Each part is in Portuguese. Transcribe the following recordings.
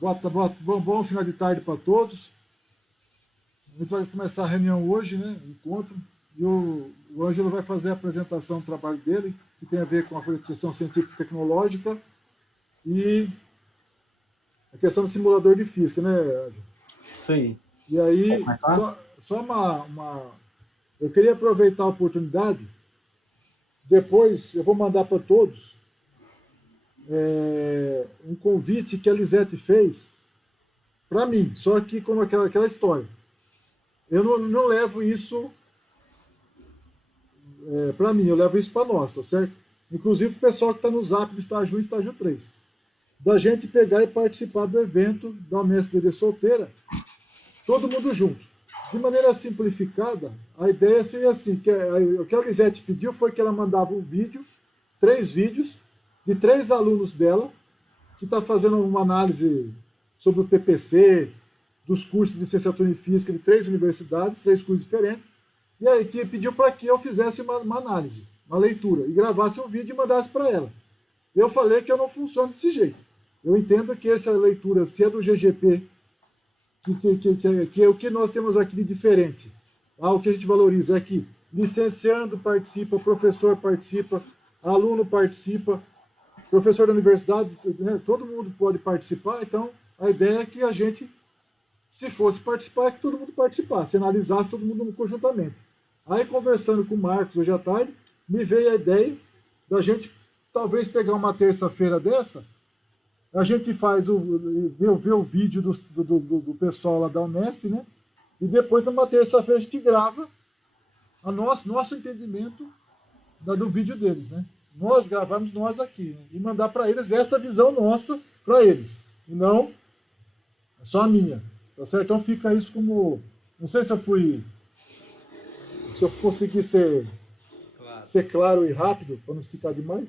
Bom final de tarde para todos. A gente vai começar a reunião hoje, né? Encontro. E o Ângelo vai fazer a apresentação do trabalho dele, que tem a ver com a alfabetização científica e tecnológica e a questão do simulador de física, né, Ângelo? Isso aí. E Vamos aí, começar? só eu queria aproveitar a oportunidade. Depois eu vou mandar para todos um convite que a Lisete fez para mim. Só que como aquela história. Eu não levo isso para mim, eu levo isso para nós, tá certo? Inclusive o pessoal que está no Zap do estágio 1 e estágio 3. Da gente pegar e participar do evento da Unesp de Solteira, todo mundo junto. De maneira simplificada, a ideia seria assim, o que a Lisete pediu foi que ela mandava um vídeo, 3 vídeos, de 3 alunos dela, que está fazendo uma análise sobre o PPC, dos cursos de licenciatura em física de 3 universidades, 3 cursos diferentes, e aí que pediu para que eu fizesse uma análise, uma leitura, e gravasse um vídeo e mandasse para ela. Eu falei que eu não funciono desse jeito. Eu entendo que essa leitura, se é do GGP, que é o que nós temos aqui de diferente, o que a gente valoriza é que licenciando participa, professor participa, aluno participa, professor da universidade, né, todo mundo pode participar, então a ideia é que a gente, se fosse participar, é que todo mundo participasse, analisasse todo mundo conjuntamente. Aí, conversando com o Marcos hoje à tarde, me veio a ideia da gente talvez pegar uma terça-feira dessa, a gente faz vê o vídeo do pessoal lá da Unesp, né? E depois, numa terça-feira, a gente grava nosso entendimento do vídeo deles, né? Nós gravamos nós aqui, né? E mandar para eles essa visão nossa para eles. E não só a minha. Tá certo? Então fica isso como. Não sei se eu fui. Se eu consegui Claro. ser claro e rápido, para não esticar demais.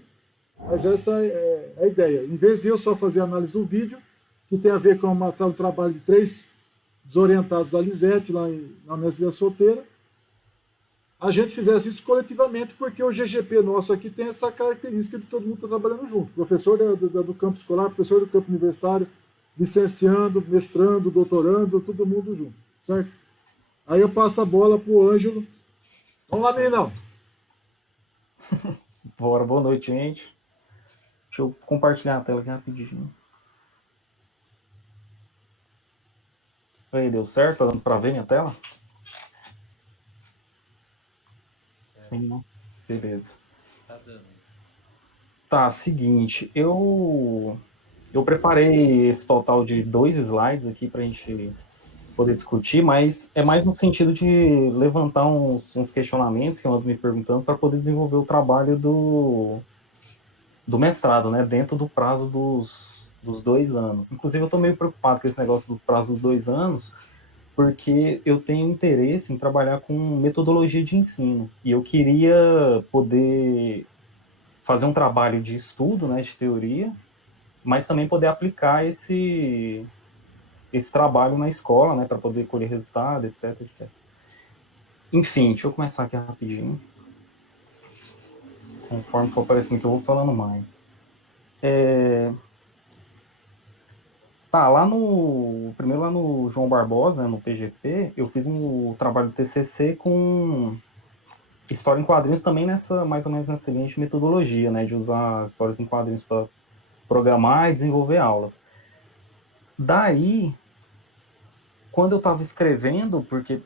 Mas essa é a ideia. Em vez de eu só fazer a análise do vídeo, que tem a ver com o trabalho de 3 desorientados da Lisete, na Unesp Solteira, a gente fizesse isso coletivamente, porque o GGP nosso aqui tem essa característica de todo mundo estar trabalhando junto. Professor do campo escolar, professor do campo universitário, licenciando, mestrando, doutorando, todo mundo junto, certo? Aí eu passo a bola para o Ângelo. Vamos lá, meninão. Bora, boa noite, gente. Deixa eu compartilhar a tela aqui rapidinho. Aí, deu certo? Tá dando pra ver minha tela? Sim, não? Beleza. Tá dando. Tá, seguinte, eu preparei esse total de 2 slides aqui pra gente poder discutir, mas é mais no sentido de levantar uns questionamentos que eu ando me perguntando para poder desenvolver o trabalho do mestrado, né, dentro do prazo dos 2 anos. Inclusive, eu estou meio preocupado com esse negócio do prazo dos 2 anos, porque eu tenho interesse em trabalhar com metodologia de ensino, e eu queria poder fazer um trabalho de estudo, né, de teoria, mas também poder aplicar esse trabalho na escola, né, para poder colher resultado, etc, etc. Enfim, deixa eu começar aqui rapidinho. Conforme for aparecendo que eu vou falando mais. Tá, primeiro lá no João Barbosa, né, no PGP, eu fiz um trabalho de TCC com história em quadrinhos também mais ou menos nessa linha de metodologia, né, de usar histórias em quadrinhos para programar e desenvolver aulas. Daí, quando eu estava escrevendo, porque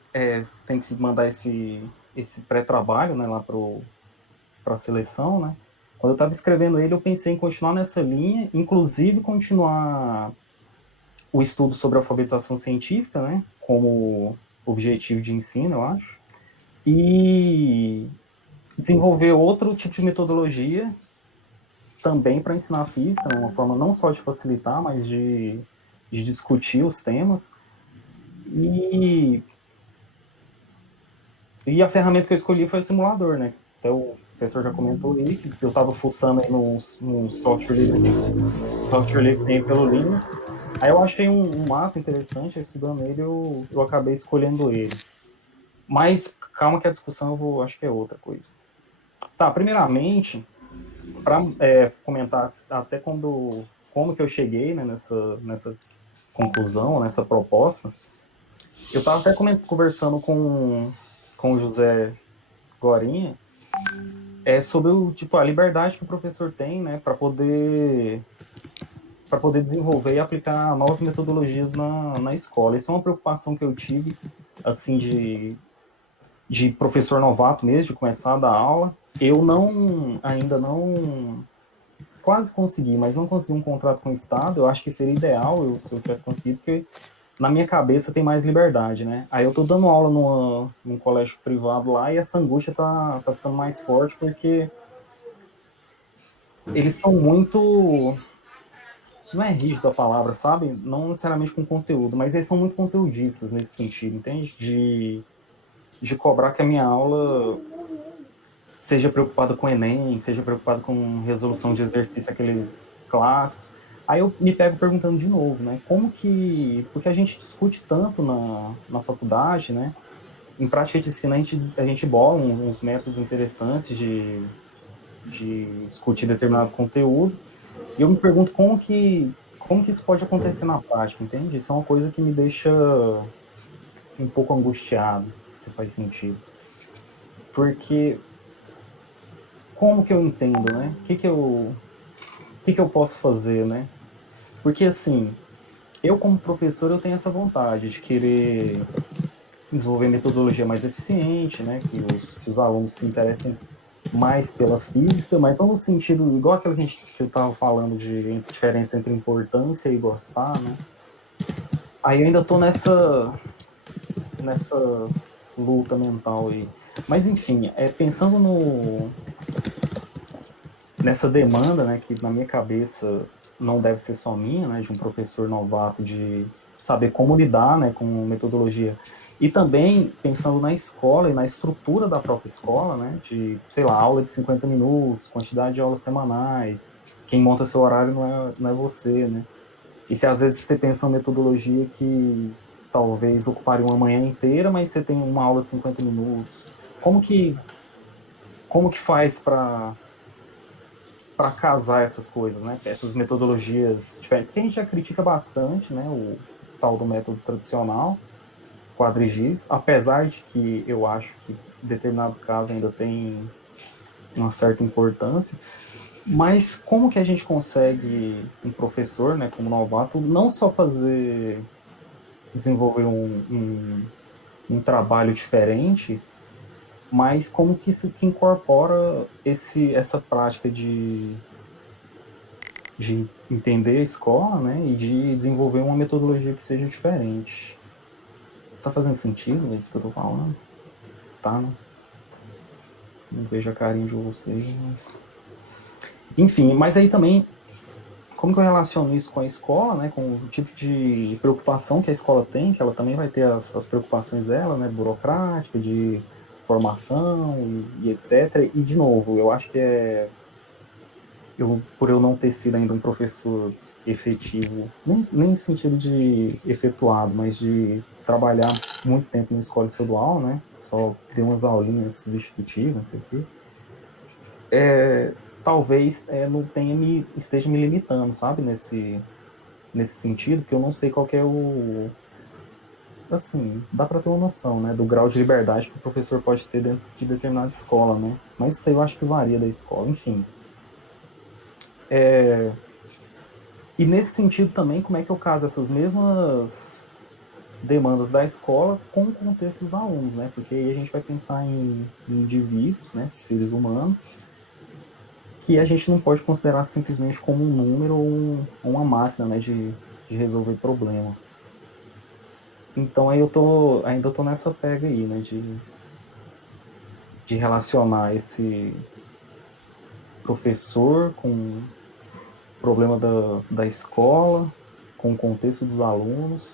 tem que se mandar esse pré-trabalho, né, lá para a seleção, né, quando eu estava escrevendo ele, eu pensei em continuar nessa linha, inclusive continuar o estudo sobre alfabetização científica, né, como objetivo de ensino, eu acho, e desenvolver outro tipo de metodologia também para ensinar física, né, uma forma não só de facilitar, mas de discutir os temas. E a ferramenta que eu escolhi foi o simulador, né? Até o professor já comentou aí que eu estava fuçando aí no software livre que tem pelo Linux. Aí eu achei um massa interessante, estudando ele, eu acabei escolhendo ele. Mas calma que a discussão acho que é outra coisa. Tá, primeiramente, para comentar até como que eu cheguei, né, nessa conclusão, nessa proposta, eu estava até conversando com o José Gorinha, sobre o, tipo, a liberdade que o professor tem, né, para poder desenvolver e aplicar novas metodologias na escola. Isso é uma preocupação que eu tive, assim, de professor novato mesmo, de começar a dar aula. Eu ainda não, quase consegui, mas não consegui um contrato com o Estado. Eu acho que seria ideal se eu tivesse conseguido, porque na minha cabeça tem mais liberdade, né? Aí eu tô dando aula num colégio privado lá e essa angústia tá ficando mais forte, porque eles são muito, não é rígido a palavra, sabe? Não necessariamente com conteúdo, mas eles são muito conteudistas nesse sentido, entende? De cobrar que a minha aula seja preocupada com Enem, seja preocupada com resolução de exercício, aqueles clássicos. Aí eu me pego perguntando de novo, né? Como que. Porque a gente discute tanto na faculdade, né? Em prática de ensino, a gente bola uns métodos interessantes de discutir determinado conteúdo. E eu me pergunto como que isso pode acontecer na prática, entende? Isso é uma coisa que me deixa um pouco angustiado, se faz sentido. Porque como que eu entendo, né? O que que eu posso fazer, né? Porque, assim, eu como professor, eu tenho essa vontade de querer desenvolver metodologia mais eficiente, né? Que os alunos se interessem mais pela física, mas não no sentido, igual aquilo que eu estava falando de diferença entre importância e gostar, né? Aí eu ainda tô nessa luta mental aí. Mas, enfim, pensando nessa demanda, né, que na minha cabeça não deve ser só minha, né, de um professor novato, de saber como lidar, né, com metodologia. E também pensando na escola e na estrutura da própria escola, né, de, sei lá, aula de 50 minutos, quantidade de aulas semanais, quem monta seu horário não é você, né. E se às vezes você pensa uma metodologia que talvez ocuparia uma manhã inteira, mas você tem uma aula de 50 minutos, como que, como que faz para casar essas coisas, né? Essas metodologias diferentes. Porque a gente já critica bastante, né? O tal do método tradicional, quadrigiz, apesar de que eu acho que em determinado caso ainda tem uma certa importância. Mas como que a gente consegue, um professor, né, como novato, não só desenvolver um trabalho diferente, mas como que isso que incorpora essa prática de entender a escola, né, e de desenvolver uma metodologia que seja diferente. Tá fazendo sentido isso que eu tô falando? Tá, né? Não vejo a carinha de vocês, mas... Enfim, mas aí também, como que eu relaciono isso com a escola, né, com o tipo de preocupação que a escola tem, que ela também vai ter as preocupações dela, né, burocrática, de formação e etc. E, de novo, eu acho que por eu não ter sido ainda um professor efetivo, nem no sentido de efetuado, mas de trabalhar muito tempo na escola estadual, né? Só ter umas aulinhas substitutivas, não sei o quê. Talvez não esteja me limitando, sabe? Nesse sentido, que eu não sei qual que é o... Assim, dá para ter uma noção, né? Do grau de liberdade que o professor pode ter dentro de determinada escola, né? Mas isso aí eu acho que varia da escola, enfim. E nesse sentido também, como é que eu caso essas mesmas demandas da escola com o contexto dos alunos, né? Porque aí a gente vai pensar em indivíduos, né? Seres humanos, que a gente não pode considerar simplesmente como um número ou uma máquina, né? De resolver problema. Então aí ainda tô nessa pega aí, né? De relacionar esse professor com o problema da escola, com o contexto dos alunos.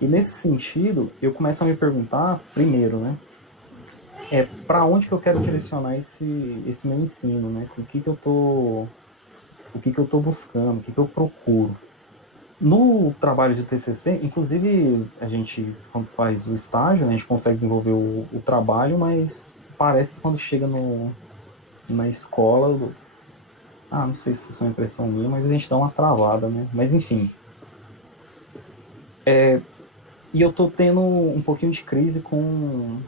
E nesse sentido, eu começo a me perguntar, primeiro, né, para onde que eu quero direcionar esse meu ensino, né? O que que eu tô buscando, o que que eu procuro. No trabalho de TCC, inclusive, a gente, quando faz o estágio, né, a gente consegue desenvolver o trabalho, mas parece que quando chega na escola, não sei se isso é uma impressão minha, mas a gente dá uma travada, né? Mas, enfim, E eu estou tendo um pouquinho de crise com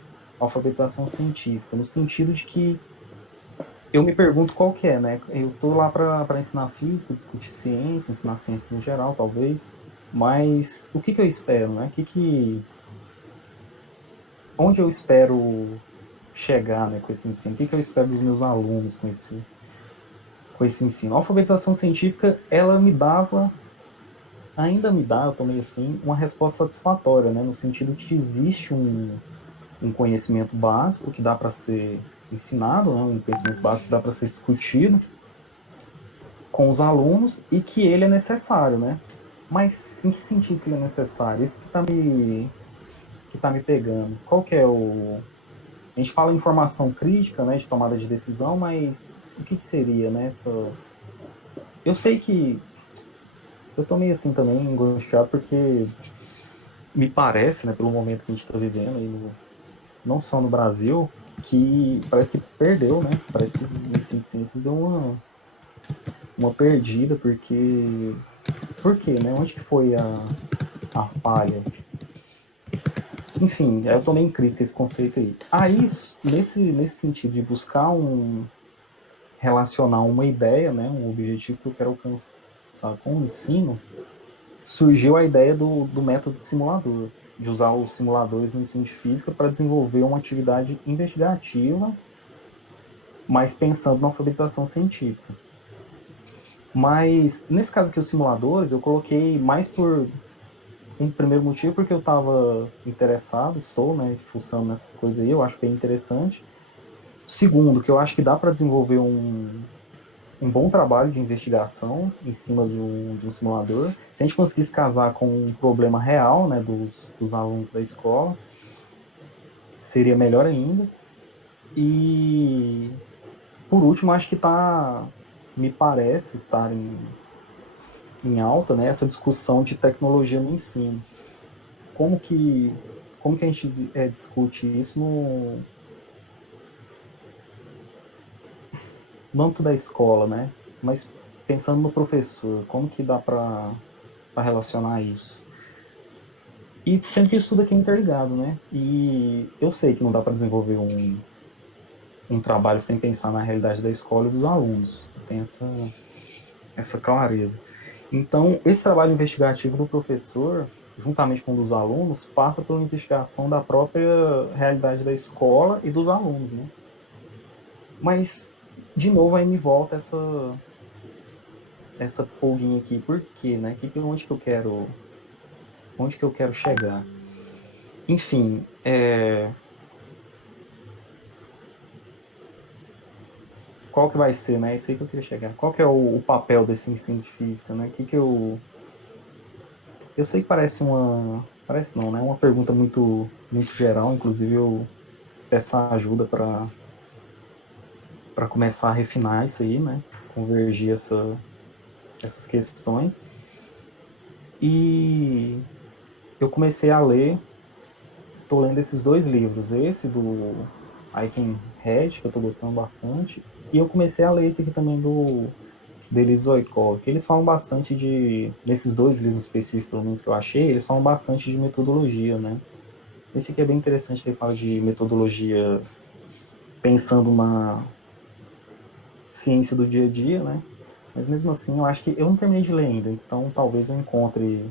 alfabetização científica, no sentido de que eu me pergunto qual que é, né? Eu estou lá para ensinar física, discutir ciência, ensinar ciência no geral, talvez, mas o que que eu espero, né? Onde eu espero chegar, né, com esse ensino? O que que eu espero dos meus alunos com esse ensino? A alfabetização científica, ela me dava, ainda me dá, eu tô meio assim, uma resposta satisfatória, né? No sentido de que existe um conhecimento básico que dá para ser ensinado, né? Um conhecimento básico que dá para ser discutido com os alunos e que ele é necessário, né? Mas em que sentido que ele é necessário? Isso que tá me pegando. Qual que é o... A gente fala em informação crítica, né, de tomada de decisão, mas o que que seria, né, essa... Eu sei que eu tô meio assim também, angustiado, porque me parece, né, pelo momento que a gente está vivendo aí não só no Brasil, que parece que perdeu, né? Parece que o ensino de ciências deu uma perdida, porque... Por quê, né? Onde que foi a falha? Enfim, eu tô meio em crise com esse conceito aí. Aí, nesse sentido de buscar relacionar uma ideia, né, um objetivo que eu quero alcançar com o ensino, surgiu a ideia do método simulador, de usar os simuladores no ensino de física para desenvolver uma atividade investigativa, mas pensando na alfabetização científica. Mas, nesse caso aqui, os simuladores, eu coloquei mais por um primeiro motivo, porque eu estava interessado, estou, né, fuçando nessas coisas aí, eu acho bem interessante. Segundo, que eu acho que dá para desenvolver um bom trabalho de investigação em cima de um simulador. Se a gente conseguisse casar com um problema real, né, dos alunos da escola, seria melhor ainda. E, por último, acho que me parece estar em alta, né, essa discussão de tecnologia no ensino. Como que, como que a gente discute isso no âmbito da escola, né? Mas pensando no professor, como que dá para relacionar isso? E sendo que isso tudo aqui é interligado, né? E eu sei que não dá para desenvolver um trabalho sem pensar na realidade da escola e dos alunos. Eu tenho essa clareza. Então, esse trabalho investigativo do professor, juntamente com o dos alunos, passa pela investigação da própria realidade da escola e dos alunos, né? Mas, de novo, aí me volta essa pulguinha aqui. Por quê, né? Onde que eu quero chegar? Enfim, qual que vai ser, né? Isso aí que eu queria chegar. Qual que é o papel desse ensino de física, né? Que eu sei que parece parece não, né? Uma pergunta muito geral, inclusive eu peço ajuda para começar a refinar isso aí, né? Convergir essas questões. E eu comecei a ler, estou lendo esses dois livros, esse do Aikenhead, que eu estou gostando bastante, e eu comecei a ler esse aqui também do Delis Zoikov, que eles falam bastante nesses dois livros específicos, pelo menos que eu achei, eles falam bastante de metodologia, né? Esse aqui é bem interessante, que ele fala de metodologia pensando na ciência do dia a dia, né? Mas mesmo assim, eu acho que eu não terminei de ler ainda, então talvez eu encontre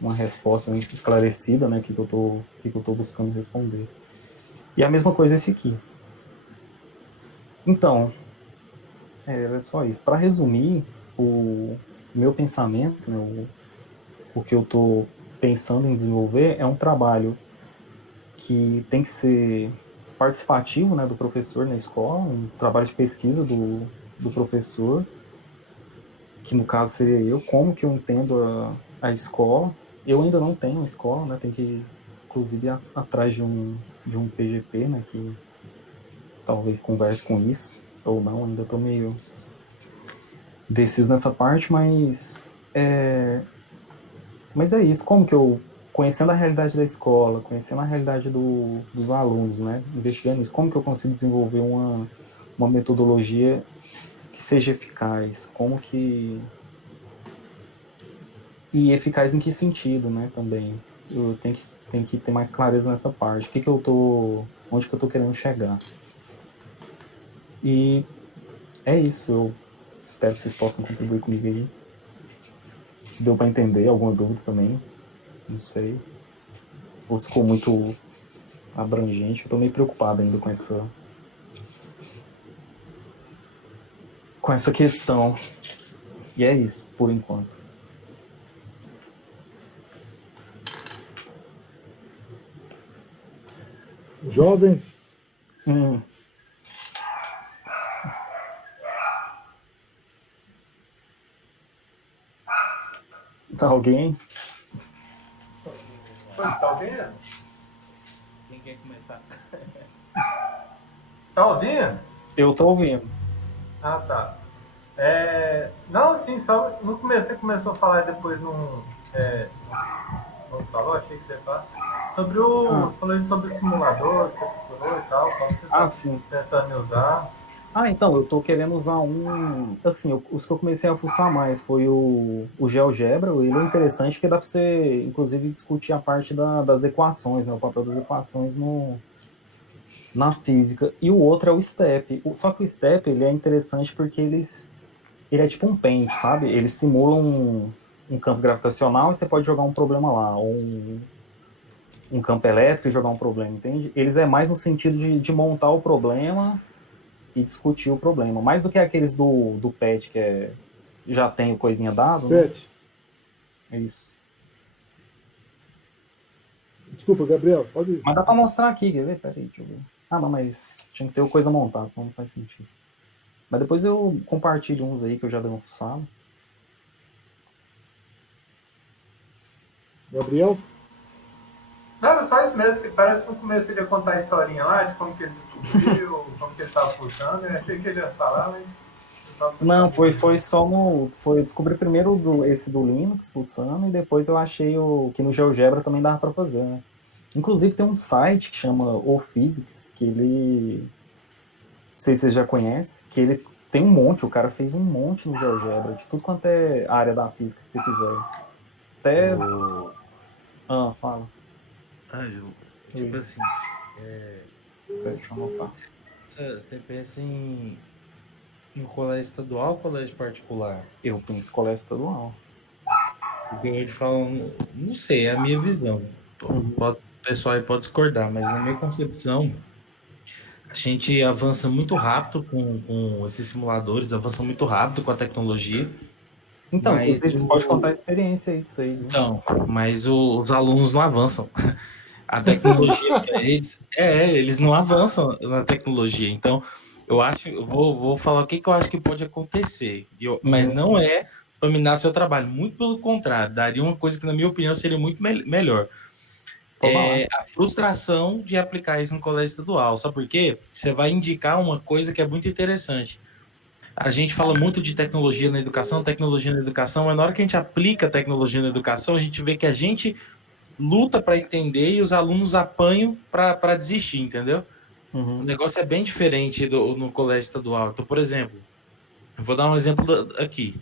uma resposta esclarecida, né, que eu tô buscando responder. E a mesma coisa esse aqui. Então, é só isso. Para resumir, o meu pensamento, né, o que eu estou pensando em desenvolver é um trabalho que tem que ser participativo, né, do professor na escola, um trabalho de pesquisa do professor, que no caso seria eu, como que eu entendo a escola. Eu ainda não tenho escola, né, tem que, inclusive, ir atrás de um PGP, né, que talvez converse com isso, ou não, ainda estou meio deciso nessa parte, mas é isso, como que eu, conhecendo a realidade da escola, conhecendo a realidade dos alunos, né, investigando isso, como que eu consigo desenvolver uma metodologia que seja eficaz, como que... E eficaz em que sentido, né, também. Eu tenho que ter mais clareza nessa parte. Onde que eu tô querendo chegar? E é isso. Eu espero que vocês possam contribuir comigo aí. Se deu para entender alguma dúvida também, não sei. Ou se ficou muito abrangente, eu tô meio preocupado ainda com essa questão. E é isso, por enquanto. Jovens, Hum, tá alguém? Tá ouvindo? Quem quer começar? Tá ouvindo? Eu tô ouvindo. Ah, tá. Não, assim, só no começo você começou a falar e depois não falou, achei que você ia falar. Ah, Falou sobre o simulador, que você procurou e tal, como você tá sim. pensando em usar. Então, eu tô querendo usar um. Assim, os que eu comecei a fuçar mais foi o GeoGebra. Ele é interessante porque dá pra você, inclusive, discutir a parte das equações, né? O papel das equações na física. E o outro é o STEP. Só que o STEP, ele é interessante porque ele é tipo um pente, sabe? Ele simula um campo gravitacional e você pode jogar um problema lá. Ou um campo elétrico e jogar um problema, entende? Eles é mais no sentido de montar o problema e discutir o problema. Mais do que aqueles do PET, que já tem o coisinha dado, né? Pet. É isso. Desculpa, Gabriel, pode ir. Mas dá pra mostrar aqui, quer ver? Peraí, deixa eu ver. Não, mas tinha que ter o coisa montada, senão não faz sentido. Mas depois eu compartilho uns aí que eu já dei uma fuçada. Gabriel? Não, era só isso mesmo, que parece que no começo ele ia contar a historinha lá, de como que ele descobriu, como que ele estava puxando, eu achei que ele ia falar, mas eu tava Não, puxando foi mesmo. só no. Foi descobrir primeiro esse do Linux, fuçando, e depois eu achei que no GeoGebra também dava pra fazer, né? Inclusive tem um site que chama O Physics, que ele. Não sei se vocês já conhecem, que ele tem um monte, o cara fez um monte no GeoGebra, de tudo quanto é área da física que você quiser. Até. O Fala. Ângelo, tipo Oi, assim, peraí, deixa eu anotar. você pensa em colégio estadual ou colégio particular? Eu penso colégio estadual. Porque eu te falo, não sei, é a minha visão. Uhum. O pessoal aí pode discordar, mas na minha concepção, a gente avança muito rápido com esses simuladores, avança muito rápido com a tecnologia, Então, mas inclusive, você pode contar a experiência aí de vocês, viu? os alunos não avançam. A tecnologia para eles, eles não avançam na tecnologia. Então, eu vou falar o que eu acho que pode acontecer. Mas Uhum. não é para minar seu trabalho, muito pelo contrário, daria uma coisa que, na minha opinião, seria muito melhor. Pode falar. É a frustração de aplicar isso no colégio estadual. Sabe por quê? Você vai indicar uma coisa que é muito interessante. A gente fala muito de tecnologia na educação, mas na hora que a gente aplica a tecnologia na educação, a gente vê que a gente luta para entender e os alunos apanham para desistir, entendeu? O Uhum. negócio é bem diferente no colégio estadual. Então, por exemplo, eu vou dar um exemplo aqui.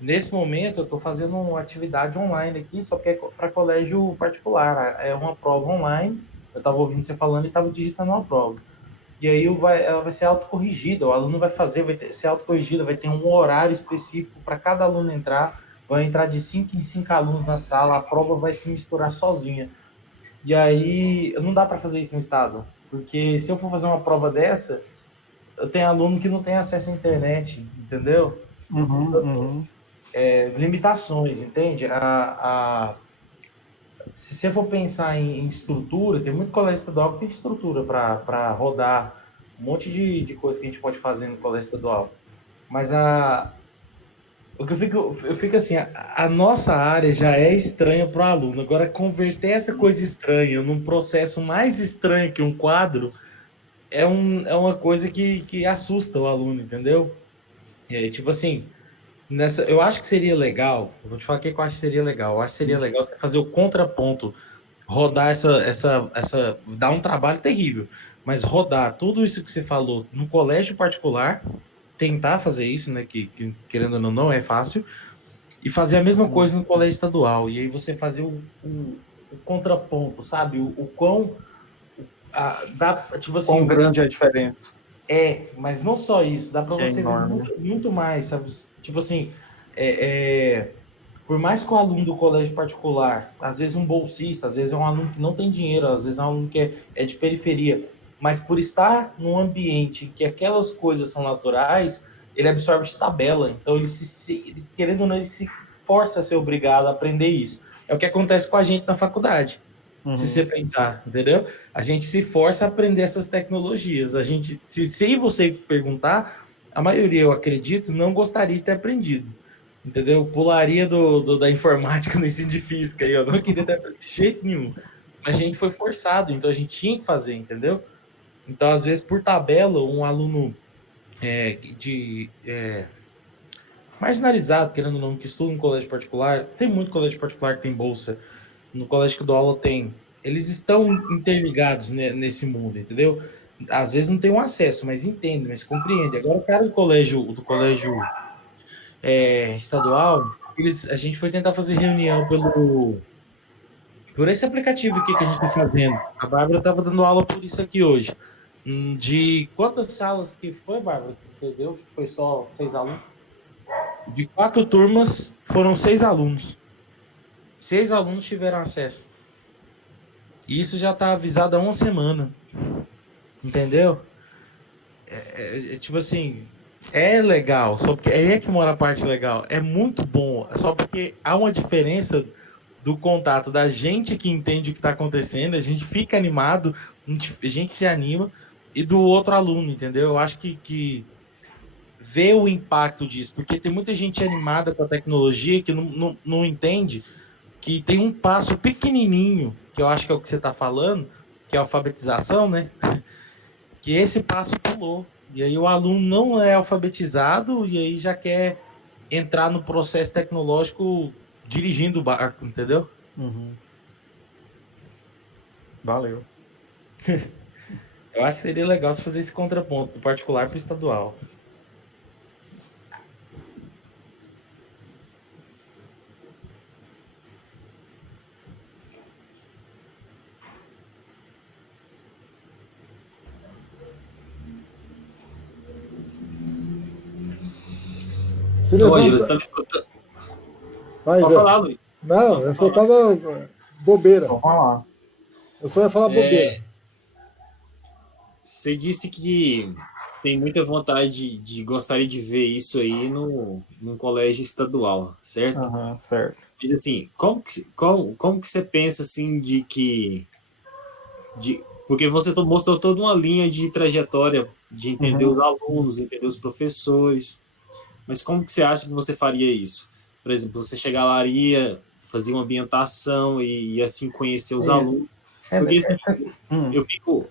Nesse momento, eu estou fazendo uma atividade online aqui, só que é para colégio particular. É uma prova online. Eu estava ouvindo você falando e estava digitando uma prova. E aí ela vai ser autocorrigida, o aluno vai fazer, ser autocorrigida, vai ter um horário específico para cada aluno entrar, vai entrar de 5 em 5 alunos na sala, a prova vai se misturar sozinha. E aí não dá para fazer isso no estado, porque se eu for fazer uma prova dessa, eu tenho aluno que não tem acesso à internet, entendeu? Uhum. Uhum. Limitações, entende? Se você for pensar em estrutura, tem muito colégio estadual que tem estrutura para rodar um monte de coisa que a gente pode fazer no colégio estadual. Mas o que eu fico assim, a nossa área já é estranha para o aluno. Agora, converter essa coisa estranha num processo mais estranho que um quadro é uma coisa que assusta o aluno, entendeu? Tipo assim, eu acho que seria legal, eu vou te falar o que eu acho que seria legal. Eu acho que seria legal você fazer o contraponto, rodar dá um trabalho terrível, mas rodar tudo isso que você falou no colégio particular, tentar fazer isso, né, que querendo ou não é fácil, e fazer a mesma Uhum. coisa no colégio estadual. E aí você fazer o contraponto, sabe? O quão dá, tipo assim, Quão grande é a diferença? mas não só isso, dá para É você ver enorme, né? muito mais, sabe? Tipo assim, por mais que o aluno do colégio particular, às vezes um bolsista, às vezes é um aluno que não tem dinheiro, às vezes é um aluno que é de periferia, mas por estar num ambiente em que aquelas coisas são naturais, ele absorve de tabela. Então querendo ou não, ele se força a ser obrigado a aprender isso. É o que acontece com a gente na faculdade. Se Uhum. você pensar, entendeu? A gente se força a aprender essas tecnologias. A gente, se você perguntar, a maioria, eu acredito, não gostaria de ter aprendido. Entendeu? Pularia da informática no ensino de física aí, eu não queria ter aprendido de jeito nenhum. Mas a gente foi forçado, então a gente tinha que fazer, entendeu? Então, às vezes, por tabela, um aluno marginalizado, querendo ou não, que estuda em colégio particular, tem muito colégio particular que tem bolsa, no colégio que eu dou aula tem. Eles estão interligados nesse mundo, entendeu? Às vezes não tem um acesso, mas entende, mas compreende. Agora, o cara do colégio estadual, a gente foi tentar fazer reunião por esse aplicativo aqui que a gente está fazendo. A Bárbara estava dando aula por isso aqui hoje. De quantas salas que foi, Bárbara, que você deu? Que foi só 6 alunos? De 4 turmas, foram 6 alunos. 6 alunos tiveram acesso. E isso já está avisado há uma semana. Entendeu? Tipo assim, é legal, só porque aí é que mora a parte legal. É muito bom, só porque há uma diferença do contato da gente que entende o que está acontecendo, a gente fica animado, a gente se anima, e do outro aluno, entendeu? Eu acho que vê o impacto disso, porque tem muita gente animada com a tecnologia que não entende que tem um passo pequenininho, que eu acho que é o que você está falando, que é a alfabetização, né? Que esse passo pulou. E aí o aluno não é alfabetizado e aí já quer entrar no processo tecnológico dirigindo o barco, entendeu? Uhum. Valeu. Eu acho que seria legal se fazer esse contraponto do particular para o estadual. Você Ô, Ângelo, você levanta. tá me escutando? Mas Pode é. falar, Luiz. Não, Não, eu pode só falar. tava bobeira. Então, vamos lá. Eu só ia falar bobeira. Você disse que tem muita vontade gostaria de ver isso aí num colégio estadual, certo? Aham, certo. Mas assim, como que você pensa assim porque você mostrou toda uma linha de trajetória de entender Uhum. os alunos, entender os professores, mas como que você acha que você faria isso? Por exemplo, você chegaria, fazia uma ambientação e assim conhecer os É, alunos, é, porque assim, é, eu fico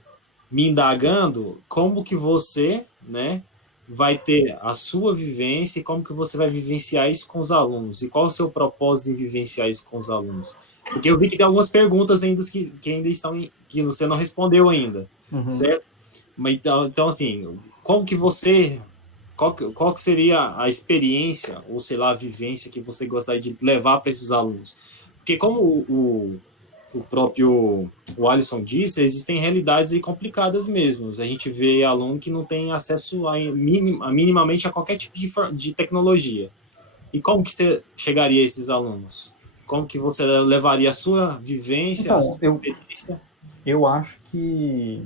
me indagando como que você, né, vai ter a sua vivência e como que você vai vivenciar isso com os alunos e qual o seu propósito em vivenciar isso com os alunos. Porque eu vi que tem algumas perguntas ainda que ainda estão que você não respondeu ainda, uhum. certo? Mas então assim, como que você qual que seria a experiência ou sei lá a vivência que você gostaria de levar para esses alunos? Porque como o próprio o Alisson disse, existem realidades complicadas mesmo. A gente vê aluno que não tem acesso minimamente a qualquer tipo de tecnologia. E como que você chegaria a esses alunos? Como que você levaria a sua vivência, a Então, sua experiência? eu acho que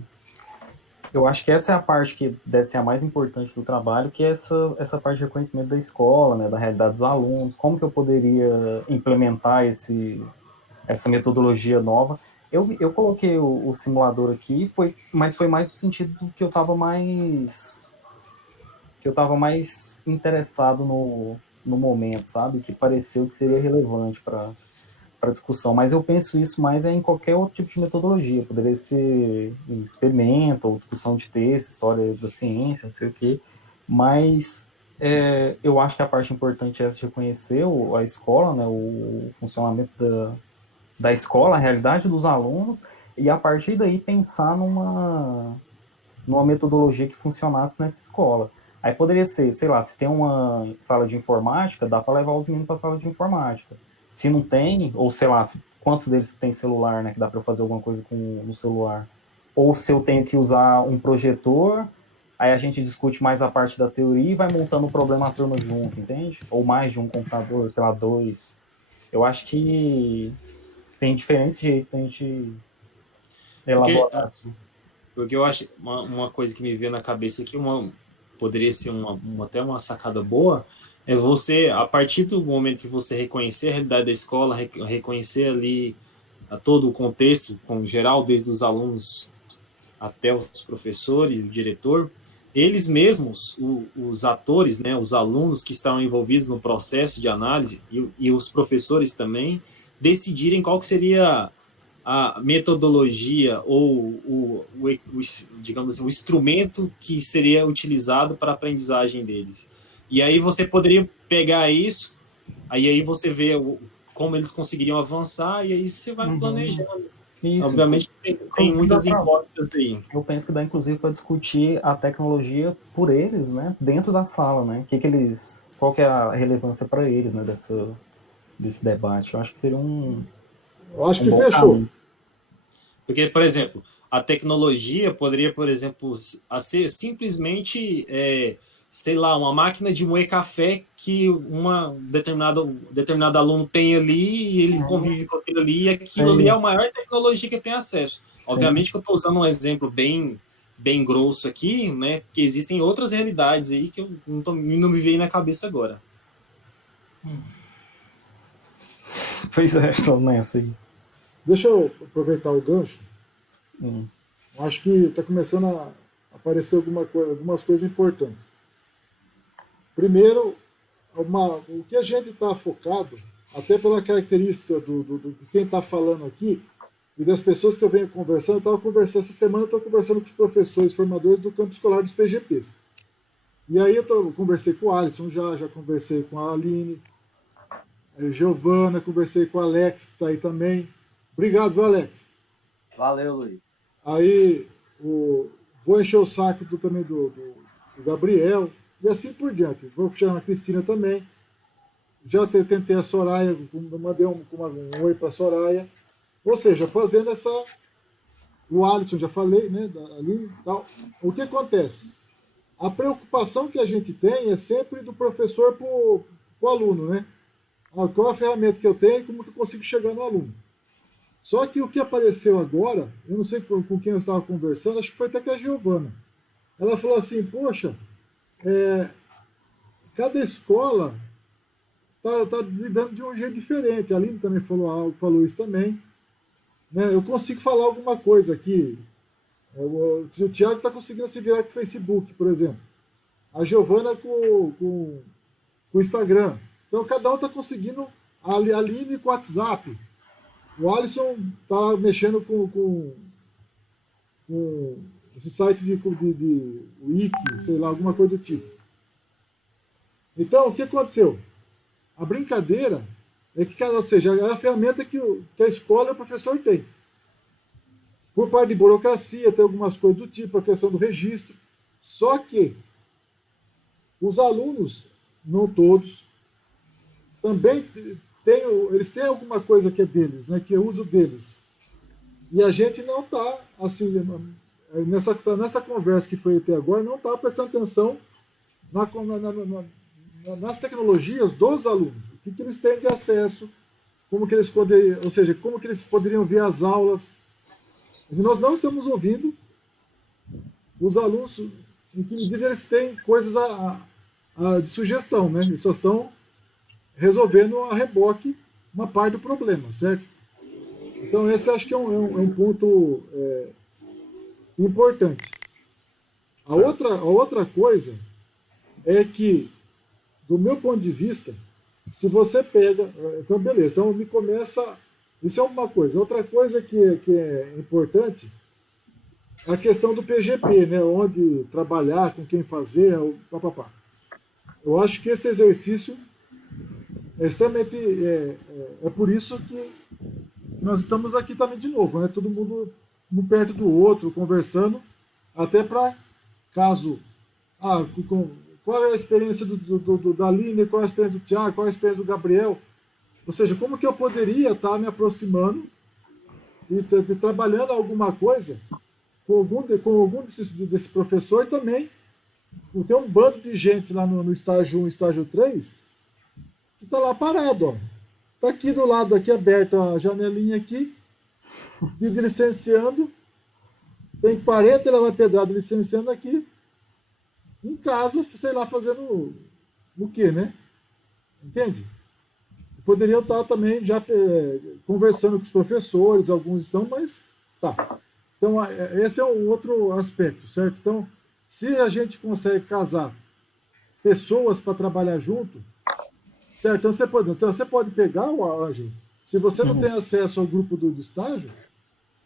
essa é a parte que deve ser a mais importante do trabalho, que é essa parte de reconhecimento da escola, né, da realidade dos alunos, como que eu poderia implementar essa metodologia nova. Eu coloquei o simulador aqui, mas foi mais no sentido do que eu estava mais interessado no momento, sabe? Que pareceu que seria relevante para discussão. Mas eu penso isso mais em qualquer outro tipo de metodologia. Poderia ser um experimento, ou discussão de texto, história da ciência, não sei o quê. Mas eu acho que a parte importante é essa de reconhecer a escola, né, o funcionamento da escola, a realidade dos alunos, e a partir daí pensar numa metodologia que funcionasse nessa escola. Aí poderia ser, sei lá, se tem uma sala de informática, dá para levar os meninos para a sala de informática. Se não tem, ou sei lá, quantos deles têm celular, né, que dá para eu fazer alguma coisa no celular. Ou se eu tenho que usar um projetor, aí a gente discute mais a parte da teoria e vai montando o problema a turma junto, entende? Ou mais de um computador, sei lá, 2. Eu acho que tem diferentes jeitos da gente Porque, elaborar. assim, porque eu acho uma coisa que me veio na cabeça aqui, poderia ser até uma sacada boa, é você, a partir do momento que você reconhecer a realidade da escola, reconhecer ali a todo o contexto, com geral, desde os alunos até os professores, o diretor, eles mesmos, os atores, né, os alunos que estão envolvidos no processo de análise e os professores também, decidirem qual que seria a metodologia ou digamos assim, o instrumento que seria utilizado para a aprendizagem deles. E aí você poderia pegar isso, aí você vê como eles conseguiriam avançar e aí você vai planejando. Isso, Obviamente tem inclusive muitas dá pra- incógnitas aí. eu penso que dá inclusive para discutir a tecnologia por eles, né, dentro da sala, né? Qual que é a relevância para eles, né, desse debate? Eu acho que seria Eu acho um que bom fechou. caminho. Porque, por exemplo, a tecnologia poderia, por exemplo, ser simplesmente, sei lá, uma máquina de moer café que determinado aluno tem ali e ele convive com aquilo ali, e aquilo ali é a maior tecnologia que tem acesso. Obviamente que eu estou usando um exemplo bem grosso aqui, né? Porque existem outras realidades aí que eu não me veio na cabeça agora. Pois é, tô nessa aí. Deixa eu aproveitar o gancho. Hum. Acho que está começando a aparecer algumas coisas importantes. Primeiro, o que a gente está focado, até pela característica de quem está falando aqui, e das pessoas que eu venho conversando, eu estava conversando essa semana, eu estou conversando com os professores, formadores do campo escolar dos PGPs. E aí eu conversei com o Alisson já conversei com a Aline, a Giovana, conversei com o Alex, que está aí também. Obrigado, viu, Alex? Valeu, Luiz. Aí vou encher o saco também do Gabriel, e assim por diante. Vou chamar a Cristina também. Já tentei a Soraya, mandei um oi para a Soraya. Ou seja, fazendo essa. O Alisson, já falei, né? Ali, tal. O que acontece? A preocupação que a gente tem é sempre do professor para o aluno, né? Qual a ferramenta que eu tenho e como que eu consigo chegar no aluno. Só que o que apareceu agora, eu não sei com quem eu estava conversando, acho que foi até com a Giovana. Ela falou assim, poxa, cada escola tá lidando de um jeito diferente. A Aline também falou isso também. Né? Eu consigo falar alguma coisa aqui. O Thiago está conseguindo se virar com o Facebook, por exemplo. A Giovana com o Instagram. Então, cada um está conseguindo. A Aline com o WhatsApp. O Alisson está mexendo com esse site de wiki, sei lá, alguma coisa do tipo. Então, o que aconteceu? A brincadeira é que, ou seja, é a ferramenta que a escola e o professor tem. Por parte de burocracia, tem algumas coisas do tipo, a questão do registro. Só que os alunos, não todos, também eles têm alguma coisa que é deles, né, que é uso deles. E a gente não está, assim, nessa conversa que foi até agora, não está prestando atenção nas tecnologias dos alunos. O que eles têm de acesso, como que eles poderiam, ou seja, como que eles poderiam ver as aulas. E nós não estamos ouvindo os alunos, em que medida eles têm coisas de sugestão, né? Eles só estão resolvendo a reboque uma parte do problema, certo? Então esse acho que é um ponto importante. A outra coisa é que, do meu ponto de vista, se você pega... Então, beleza. Então, me começa... Isso é uma coisa. Outra coisa que é importante é a questão do PGP, né? Onde trabalhar, com quem fazer, papapá. Eu acho que esse exercício é extremamente... É por isso que nós estamos aqui também de novo, né? Todo mundo um perto do outro, conversando, até para caso... qual é a experiência da Aline, qual é a experiência do Thiago, qual é a experiência do Gabriel? Ou seja, como que eu poderia estar me aproximando e trabalhando alguma coisa com algum desse professor também. Tem um bando de gente lá no estágio 1, estágio 3, que está lá parado, ó. Está aqui do lado, aqui aberto a janelinha aqui, de licenciando. Tem 40, ela vai pedrada licenciando aqui, em casa, sei lá, fazendo o quê, né? Entende? Poderiam estar também já conversando com os professores, alguns estão, mas tá. Então, esse é um outro aspecto, certo? Então, se a gente consegue casar pessoas para trabalhar junto, certo? Então você pode pegar, Ângelo, se você não tem acesso ao grupo do estágio,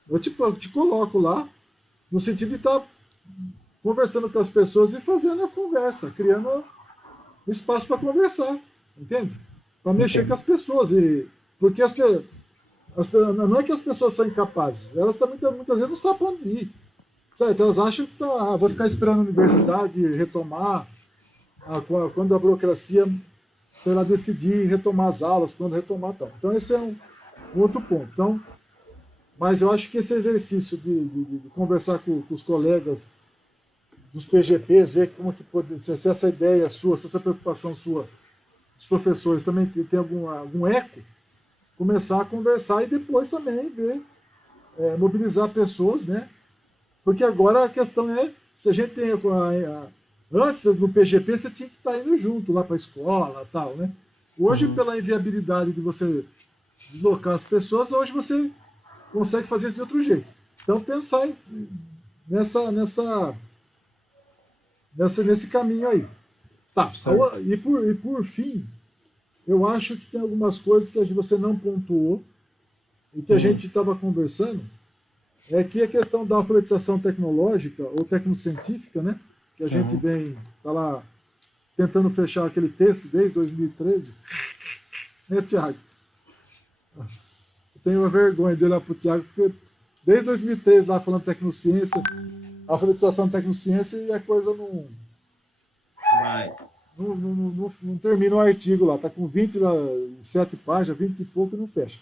eu te coloco lá, no sentido de estar conversando com as pessoas e fazendo a conversa, criando um espaço para conversar, entende? Para mexer com as pessoas. Porque não é que as pessoas são incapazes, elas também muitas vezes não sabem onde ir. Certo? Elas acham que vou ficar esperando a universidade retomar, quando a burocracia, sei lá, decidir retomar as aulas, quando retomar tal. Então esse é um outro ponto. Então, mas eu acho que esse exercício de conversar com os colegas dos PGPs, ver como que pode, se essa ideia sua, se essa preocupação sua, os professores também tem algum eco, começar a conversar e depois também ver, mobilizar pessoas, né? Porque agora a questão é, se a gente tem antes no PGP você tinha que estar indo junto lá para a escola, tal, né? Hoje, pela inviabilidade de você deslocar as pessoas, hoje você consegue fazer isso de outro jeito. Então pensar nesse caminho aí. Tá. E por fim, eu acho que tem algumas coisas que você não pontuou e que a gente estava conversando, é que a questão da alfabetização tecnológica ou tecnocientífica, né? Que a gente tá lá tentando fechar aquele texto desde 2013. Né, Tiago? Eu tenho uma vergonha de olhar para o Tiago, porque desde 2013 lá falando tecnociência, alfabetização tecnociência, e a coisa não termina o artigo lá. Está com 27 páginas, 20 e pouco e não fecha.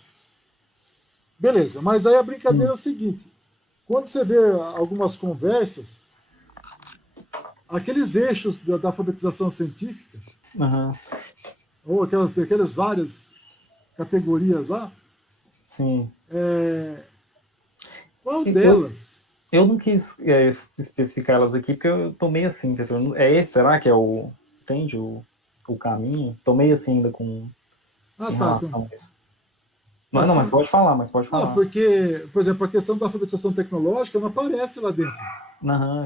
Beleza, mas aí a brincadeira é o seguinte: quando você vê algumas conversas, aqueles eixos da alfabetização científica, ou aquelas várias categorias lá, sim. Qual delas? Eu não quis especificar elas aqui, porque eu tô meio assim, professor. Será que é entende, o caminho? Tô meio assim ainda em relação a isso. Mas pode falar, Não, porque, por exemplo, a questão da alfabetização tecnológica não aparece lá dentro.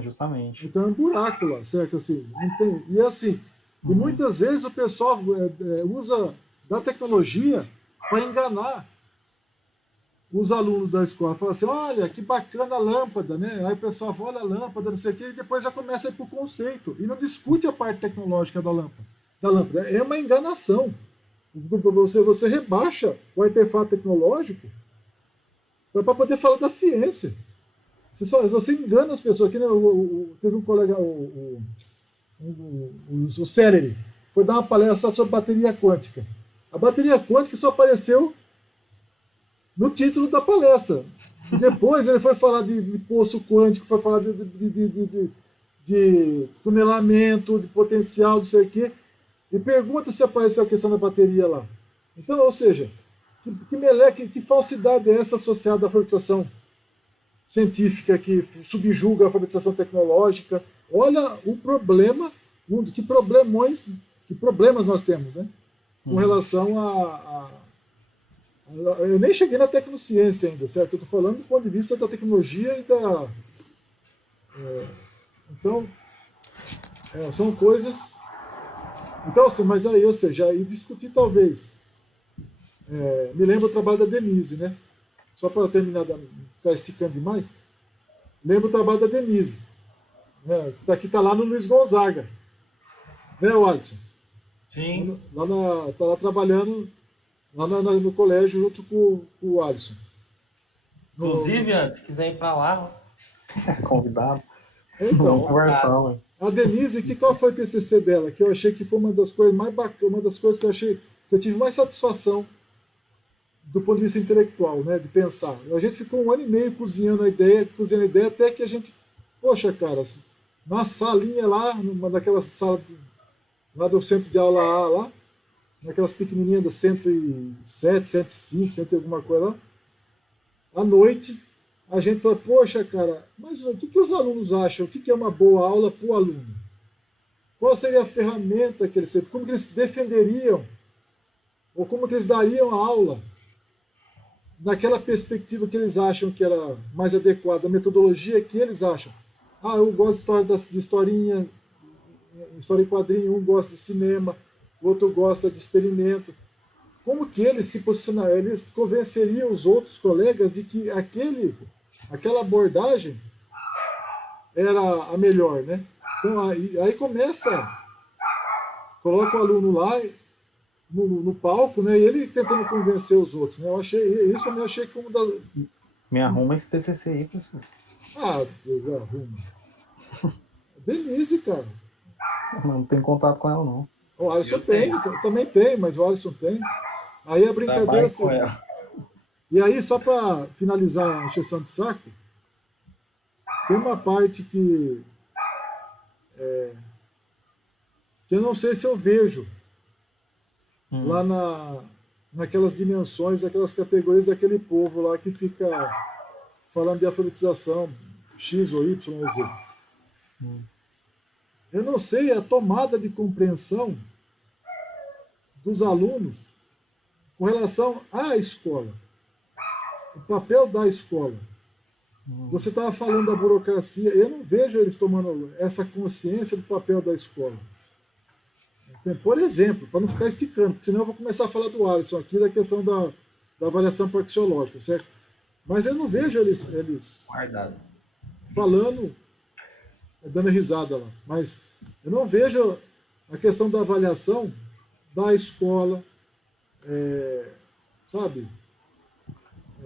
Justamente. Então é um buraco lá, certo? Assim, não tem, e assim, e muitas vezes o pessoal usa da tecnologia para enganar os alunos da escola. Fala assim, olha, que bacana a lâmpada, né? Aí o pessoal fala, olha a lâmpada, não sei o quê, e depois já começa a ir para o conceito. E não discute a parte tecnológica da lâmpada. É uma enganação. Você rebaixa o artefato tecnológico para poder falar da ciência. Você engana as pessoas. Aqui, né, teve um colega, o Celery, foi dar uma palestra sobre bateria quântica. A bateria quântica só apareceu no título da palestra. E depois ele foi falar de poço quântico, foi falar de tunelamento, de potencial, não sei o quê. E pergunta se apareceu a questão da bateria lá. Então, ou seja, que falsidade é essa associada à alfabetização científica que subjuga a alfabetização tecnológica? Olha o problema, que problemas nós temos, né? Com relação eu nem cheguei na tecnociência ainda, certo? Eu estou falando do ponto de vista da tecnologia e da... Então, são coisas... Então, assim, mas aí, ou seja, aí discutir talvez... me lembro o trabalho da Denise, né? Só para terminar, ficar esticando demais. Lembro o trabalho da Denise, né? Que está lá no Luiz Gonzaga. Né, Alisson? Sim. Está lá trabalhando lá no colégio junto com o Alisson. Inclusive, se quiser ir para lá... Convidado. Então, vamos conversar. A Denise, qual foi o TCC dela? Que eu achei que foi uma das coisas mais bacanas, uma das coisas que eu achei que eu tive mais satisfação do ponto de vista intelectual, né, de pensar. A gente ficou 1 ano e meio cozinhando a ideia, até que a gente, poxa, cara, na salinha lá, numa daquelas salas lá do centro de aula A, lá, naquelas pequenininhas da 107, 105, 100 e alguma coisa lá, à noite, a gente fala, poxa, cara, mas o que os alunos acham? O que é uma boa aula para o aluno? Qual seria a ferramenta que eles... Como que eles defenderiam? Ou como que eles dariam a aula naquela perspectiva que eles acham que era mais adequada, a metodologia que eles acham? Ah, eu gosto de historinha, história em quadrinho, um gosta de cinema, o outro gosta de experimento. Como que eles se posicionariam? Eles convenceriam os outros colegas de que aquela abordagem era a melhor, né? Então, aí coloca o aluno lá no palco, né? E ele tentando convencer os outros, né? Isso eu achei que foi uma das... Me arruma esse TCC aí, pessoal. Ah, eu arrumo. Denise, cara. Não tenho contato com ela, não. O Alisson também tem, mas o Alisson tem. Aí a brincadeira é assim. E aí, só para finalizar a encheção de saco, tem uma parte que eu não sei se eu vejo lá naquelas dimensões, aquelas categorias daquele povo lá que fica falando de alfabetização X ou Y ou Z. Eu não sei a tomada de compreensão dos alunos com relação à escola, o papel da escola. Você estava falando da burocracia, eu não vejo eles tomando essa consciência do papel da escola. Por exemplo, para não ficar esticando, porque senão eu vou começar a falar do Alisson aqui, da questão da avaliação praxeológica, certo? Mas eu não vejo eles falando, dando risada lá, mas eu não vejo a questão da avaliação da escola, sabe?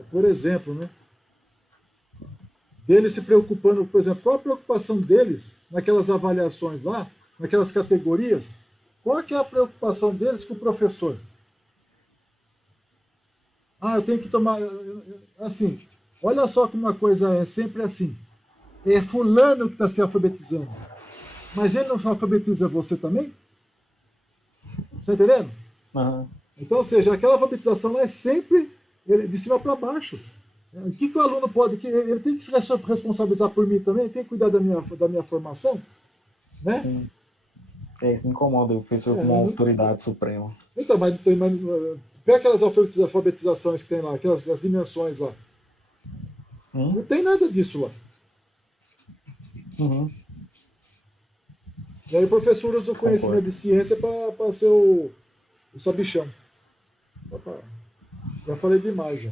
Por exemplo, né? Deles se preocupando, por exemplo, qual a preocupação deles naquelas avaliações lá, naquelas categorias? Qual que é a preocupação deles com o professor? Ah, eu tenho que tomar... Assim, olha só como uma coisa é sempre assim. É fulano que está se alfabetizando. Mas ele não alfabetiza você também? Você está entendendo? Uhum. Então, ou seja, aquela alfabetização lá é sempre de cima para baixo. O que o aluno pode... Ele tem que se responsabilizar por mim também? Tem que cuidar da minha formação? Né? Sim. Isso me incomoda, eu fiz como uma autoridade suprema. Então, mas pega aquelas alfabetizações que tem lá, aquelas dimensões lá. Não tem nada disso lá. Uhum. E aí o professor usa o conhecimento de ciência para ser o sabichão. Opa, já falei demais, já.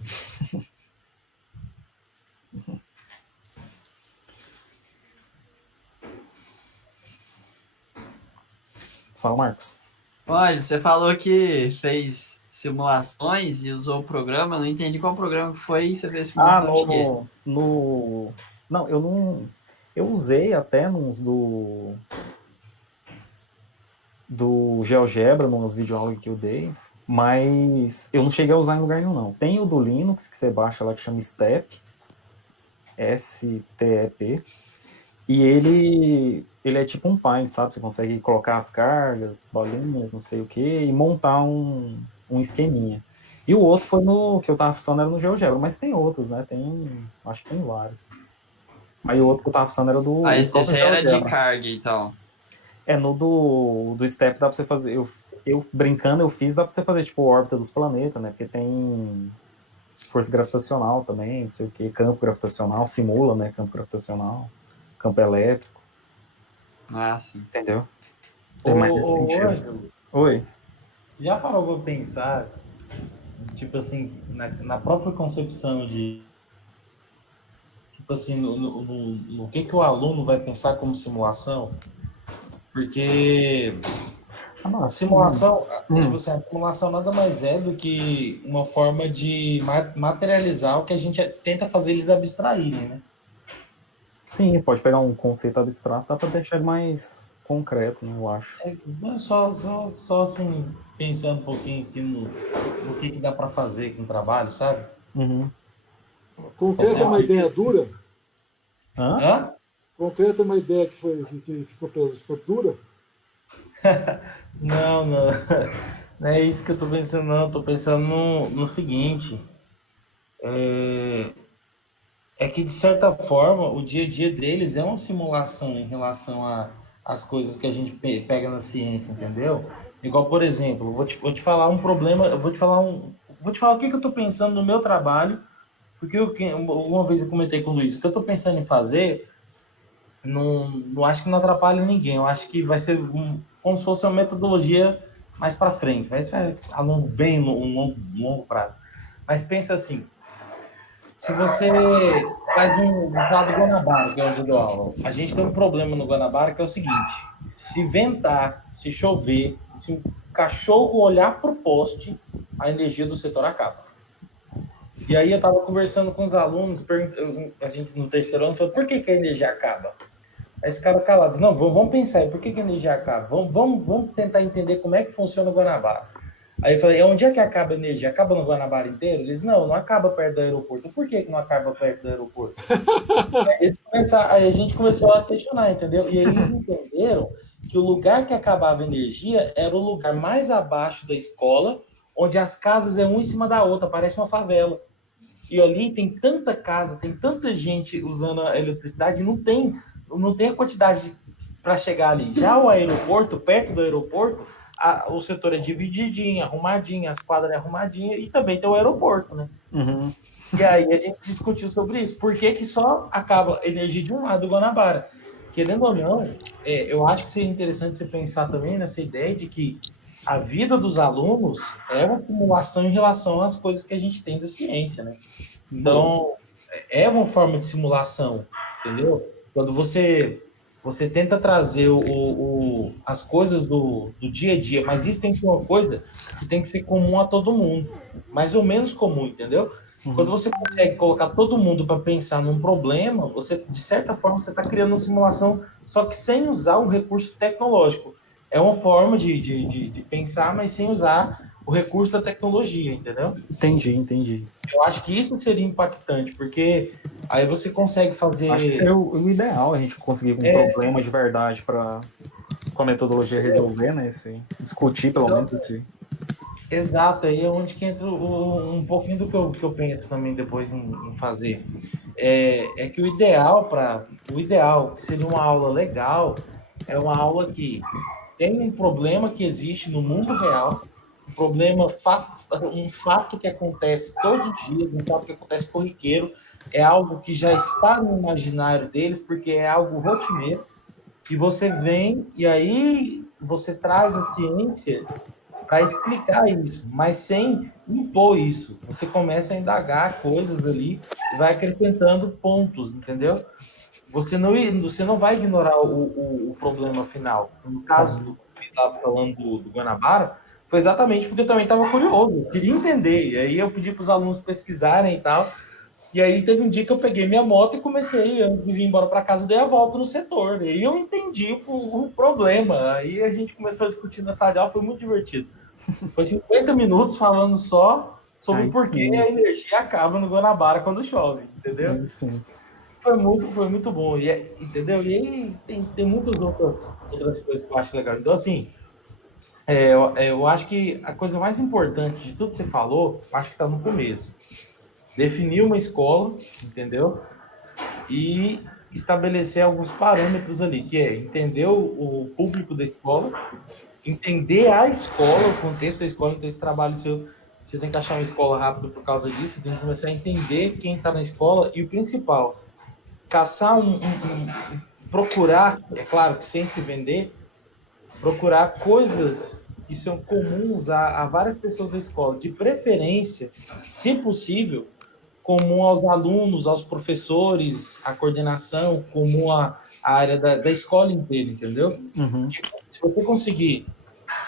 Fala, Marcos. Olha, você falou que fez simulações e usou o programa, eu não entendi qual programa que foi e você fez simulação de quê? Não, eu não... Eu usei até nos do GeoGebra, nos videoaulas que eu dei, mas eu não cheguei a usar em lugar nenhum, não. Tem o do Linux, que você baixa lá, que chama STEP, S-T-E-P, e ele é tipo um Paint, sabe? Você consegue colocar as cargas, bolinhas, não sei o que, e montar um esqueminha. E o outro foi no que eu tava funcionando era no GeoGebra, mas tem outros, né? Acho que tem vários. Aí o outro que eu tava funcionando era do... Esse aí era de carga, então. No do Step dá pra você fazer... Eu brincando, eu fiz, dá pra você fazer, tipo, órbita dos planetas, né? Porque tem força gravitacional também, não sei o que, campo gravitacional, simula, né? Campo gravitacional, campo elétrico. Ah, sim. Entendeu? Tem mais esse sentido. Ângelo, Oi. você já parou pra pensar, tipo assim, na própria concepção de... Tipo assim, no que o aluno vai pensar como simulação? Porque a simulação, tipo assim, a simulação nada mais é do que uma forma de materializar o que a gente tenta fazer eles abstraírem, né? Sim, pode pegar um conceito abstrato, dá pra deixar ele mais concreto, né, eu acho. Só assim, pensando um pouquinho aqui no que dá para fazer com o trabalho, sabe? Uhum. Concreto é uma ideia dura? Hã? Hã? Concreto é uma ideia que ficou dura? Não, não. Não é isso que eu tô pensando, não. Eu tô pensando no seguinte. É que, de certa forma, o dia a dia deles é uma simulação em relação às coisas que a gente pega na ciência, entendeu? Igual, por exemplo, vou te falar um problema, vou te falar o que, que eu estou pensando no meu trabalho, porque uma vez eu comentei com o Luiz, o que eu estou pensando em fazer, não acho que não atrapalha ninguém, eu acho que vai ser como se fosse uma metodologia mais para frente, vai ser a longo, bem longo prazo. Mas pensa assim, se você faz um falar do Guanabara, que é onde eu dou aula, a gente tem um problema no Guanabara que é o seguinte: se ventar, se chover, se um cachorro olhar para o poste, a energia do setor acaba. E aí eu estava conversando com os alunos, a gente no terceiro ano falou: por que a energia acaba? Aí esse cara calado, não, vamos pensar aí, por que a energia acaba? Vamos tentar entender como é que funciona o Guanabara. Aí eu falei, onde é que acaba a energia? Acaba no Guanabara inteiro? Eles, não acaba perto do aeroporto. Por que não acaba perto do aeroporto? Aí a gente começou a questionar, entendeu? E aí eles entenderam que o lugar que acabava a energia era o lugar mais abaixo da escola, onde as casas é uma em cima da outra, parece uma favela. E ali tem tanta casa, tem tanta gente usando a eletricidade, não tem a quantidade para chegar ali. Já o aeroporto, perto do aeroporto, o setor é divididinho, arrumadinho, as quadras é arrumadinha e também tem o aeroporto, né? Uhum. E aí a gente discutiu sobre isso. Por que só acaba a energia de um lado do Guanabara? Querendo ou não, eu acho que seria interessante você pensar também nessa ideia de que a vida dos alunos é uma acumulação em relação às coisas que a gente tem da ciência, né? Então, é uma forma de simulação, entendeu? Quando você tenta trazer as coisas do dia a dia, mas isso tem que ser uma coisa que tem que ser comum a todo mundo, mais ou menos comum, entendeu? Quando você consegue colocar todo mundo para pensar num problema, você, de certa forma, você está criando uma simulação, só que sem usar um recurso tecnológico. É uma forma de pensar, mas sem usar o recurso da tecnologia, entendeu? Entendi. Eu acho que isso seria impactante, porque aí você consegue Acho que fazer. é o ideal a gente conseguir um problema de verdade para com a metodologia resolver, né? Discutir pelo Então, menos esse. exato, aí é onde que entra um pouquinho do que eu penso também depois em fazer. É que o ideal, que seria uma aula legal, é uma aula que tem um problema que existe no mundo real, um problema, um fato que acontece todos os dias, um fato que acontece corriqueiro, é algo que já está no imaginário deles, porque é algo rotineiro, e você vem e aí você traz a ciência para explicar isso, mas sem impor isso. Você começa a indagar coisas ali e vai acrescentando pontos, entendeu? Você não vai ignorar o problema final. No caso do que estava falando do Guanabara, foi exatamente porque eu também estava curioso, eu queria entender. E aí eu pedi para os alunos pesquisarem e tal. E aí teve um dia que eu peguei minha moto e comecei, antes de vir embora para casa, eu dei a volta no setor. E aí eu entendi o problema. Aí a gente começou a discutir na sala de aula, foi muito divertido. Foi 50 minutos falando só sobre Aí por que sim, a energia acaba no Guanabara quando chove, entendeu? aí sim. Foi muito bom, entendeu? E aí tem muitas outras coisas que eu acho legal. Então, assim, eu acho que a coisa mais importante de tudo que você falou, eu acho que está no começo. Definir uma escola, entendeu? E estabelecer alguns parâmetros ali, que é entender o público da escola, entender a escola, o contexto da escola, então esse trabalho seu, você tem que achar uma escola rápido por causa disso, você tem que começar a entender quem está na escola e o principal, caçar procurar, é claro que sem se vender, procurar coisas que são comuns a várias pessoas da escola, de preferência, se possível, comum aos alunos, aos professores, à coordenação, comum à área da escola inteira, entendeu? Uhum. Se você conseguir,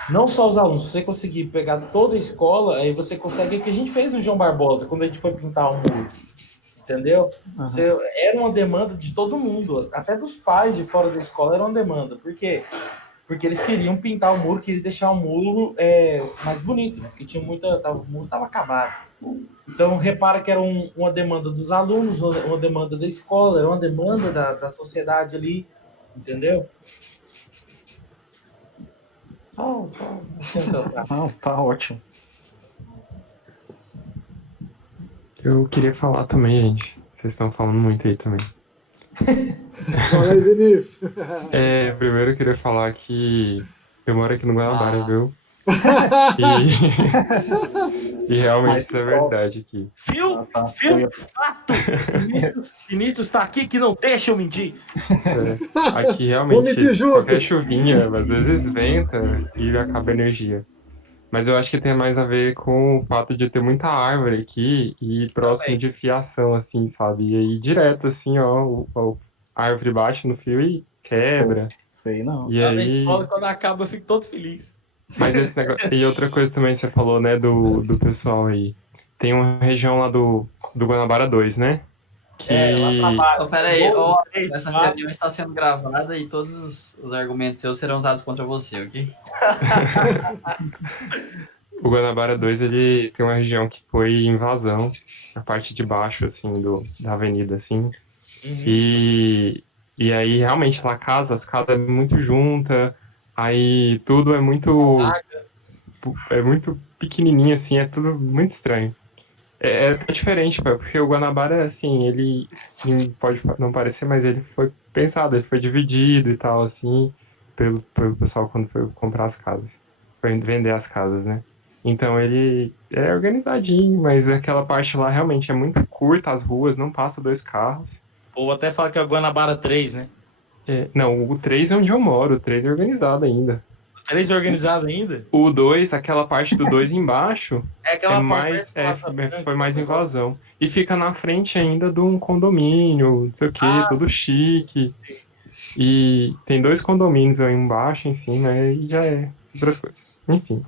não só os alunos, se você conseguir pegar toda a escola, aí você consegue o que a gente fez no João Barbosa, quando a gente foi pintar o muro. Entendeu? Aham. Era uma demanda de todo mundo, até dos pais de fora da escola era uma demanda. Por quê? Porque eles queriam pintar o muro, queriam deixar o muro mais bonito, né? Porque tinha o muro estava acabado. Então, repara que era uma demanda dos alunos, uma demanda da escola, era uma demanda da sociedade ali, entendeu? Só atenção, tá? Não, tá ótimo. Eu queria falar também, gente. Vocês estão falando muito aí também. Fala aí, Vinícius. Primeiro eu queria falar que eu moro aqui no Guanabara, viu? E realmente isso é verdade aqui. Viu? Tá. Viu? Fato! Vinícius tá aqui que não deixa eu mentir. Aqui Vamos realmente mentir junto. qualquer chuvinha, às vezes venta e acaba a energia. Mas eu acho que tem mais a ver com o fato de ter muita árvore aqui e próximo de fiação, assim, sabe? E aí direto, assim, ó, a árvore bate no fio e quebra. Sei não. E Lá na aí... escola, quando acaba, eu fico todo feliz. Mas esse negócio... E outra coisa também que você falou, né, do pessoal aí. Tem uma região lá do Guanabara 2, né? Que... Lá trabalha. Peraí, Três, essa quatro. reunião está sendo gravada e todos os argumentos seus serão usados contra você, ok? O Guanabara 2, ele tem uma região que foi invasão, a parte de baixo, assim, da avenida, assim. E aí, realmente, lá as casas é muito junta, aí tudo é muito pequenininho, assim, é tudo muito estranho. É diferente, porque o Guanabara, assim, ele pode não parecer, mas ele foi pensado, ele foi dividido e tal, assim, pelo pessoal quando foi comprar as casas, foi vender as casas, né? Então ele é organizadinho, mas aquela parte lá realmente é muito curta, as ruas, não passa 2 carros. Ou até falar que é o Guanabara 3, né? Não, o 3 é onde eu moro, o 3 é organizado ainda. O 3 é organizado ainda? O 2, aquela parte do 2 embaixo, É aquela parte foi mais invasão. E fica na frente ainda de um condomínio, não sei o que, todo chique. E tem 2 condomínios aí embaixo, em cima, aí já é outras coisas. Enfim.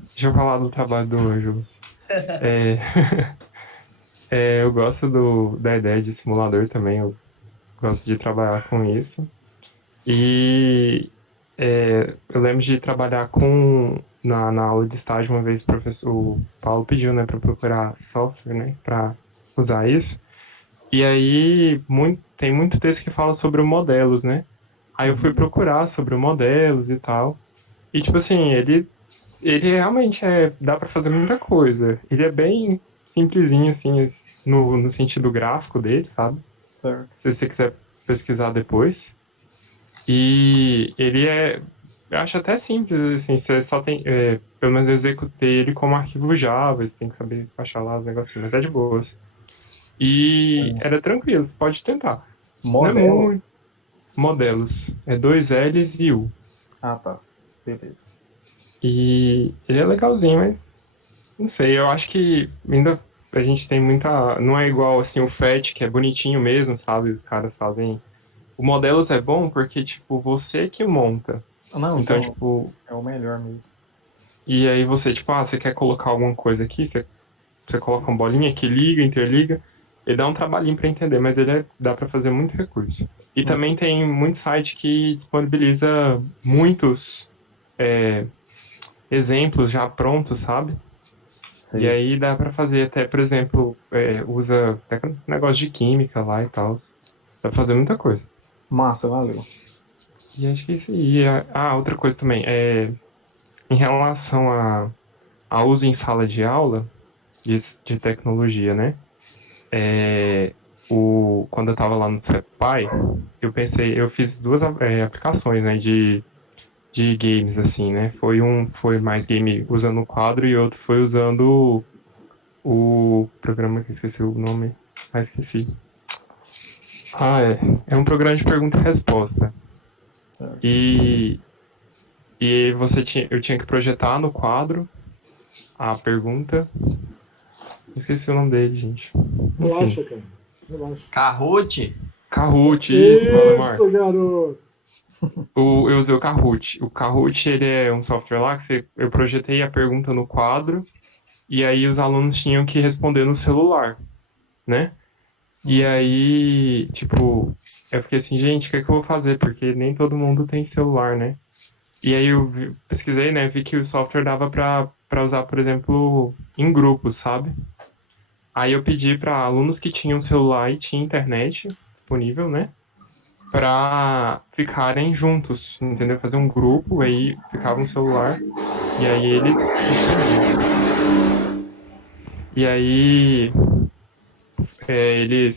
Deixa eu falar do trabalho do Anjo. Eu gosto da ideia de simulador também, eu gosto de trabalhar com isso. E eu lembro de trabalhar na aula de estágio uma vez o Paulo pediu, né, para procurar software, né, para usar isso. E aí tem muito texto que fala sobre modelos, né? Aí eu fui procurar sobre modelos e tal. E tipo assim, ele realmente dá para fazer muita coisa. Ele é bem simplesinho, assim, no sentido gráfico dele, sabe? Certo. Se você quiser pesquisar depois. E ele eu acho até simples, assim, você só tem, pelo menos eu executei ele como arquivo Java, você tem que saber baixar lá os negocinhos, mas é de boas. E era tranquilo, você pode tentar. Não é Modelos? muito... Modelos. É 2 L's e U. Ah, tá. Beleza. E ele é legalzinho, mas não sei, eu acho que ainda a gente tem muita... Não é igual, assim, o FET, que é bonitinho mesmo, sabe? Os caras fazem... O Modelos é bom porque, tipo, você que monta. Não, Então, então tipo... é o melhor mesmo. E aí você, tipo, você quer colocar alguma coisa aqui, você coloca uma bolinha que liga, interliga, ele dá um trabalhinho pra entender, mas dá pra fazer muito recurso. E também tem muito site que disponibiliza muitos exemplos já prontos, sabe? Sei. E aí dá pra fazer até, por exemplo, usa até negócio de química lá e tal. Dá pra fazer muita coisa. Massa, valeu. E acho que isso aí. Outra coisa também, em relação a uso em sala de aula de tecnologia, né? Quando eu tava lá no CEPAI, eu fiz 2 aplicações, né, de games, assim, né? Foi mais game usando o quadro e outro foi usando o programa que eu esqueci o nome. Esqueci. É um programa de pergunta e resposta. E eu tinha que projetar no quadro a pergunta. Esqueci o nome dele, gente. Relaxa, cara. Relaxa. Kahoot? Kahoot, Isso, garoto. Eu usei o Kahoot. O Kahoot, ele é um software lá que eu projetei a pergunta no quadro e aí os alunos tinham que responder no celular, né? E aí, tipo, eu fiquei assim, gente, o que é que eu vou fazer? Porque nem todo mundo tem celular, né? E aí eu pesquisei, né? Vi que o software dava pra usar, por exemplo, em grupos, sabe? Aí eu pedi para alunos que tinham celular e tinham internet disponível, né? Para ficarem juntos, entendeu? Fazer um grupo, aí ficava um celular e aí eles respondiam. E aí eles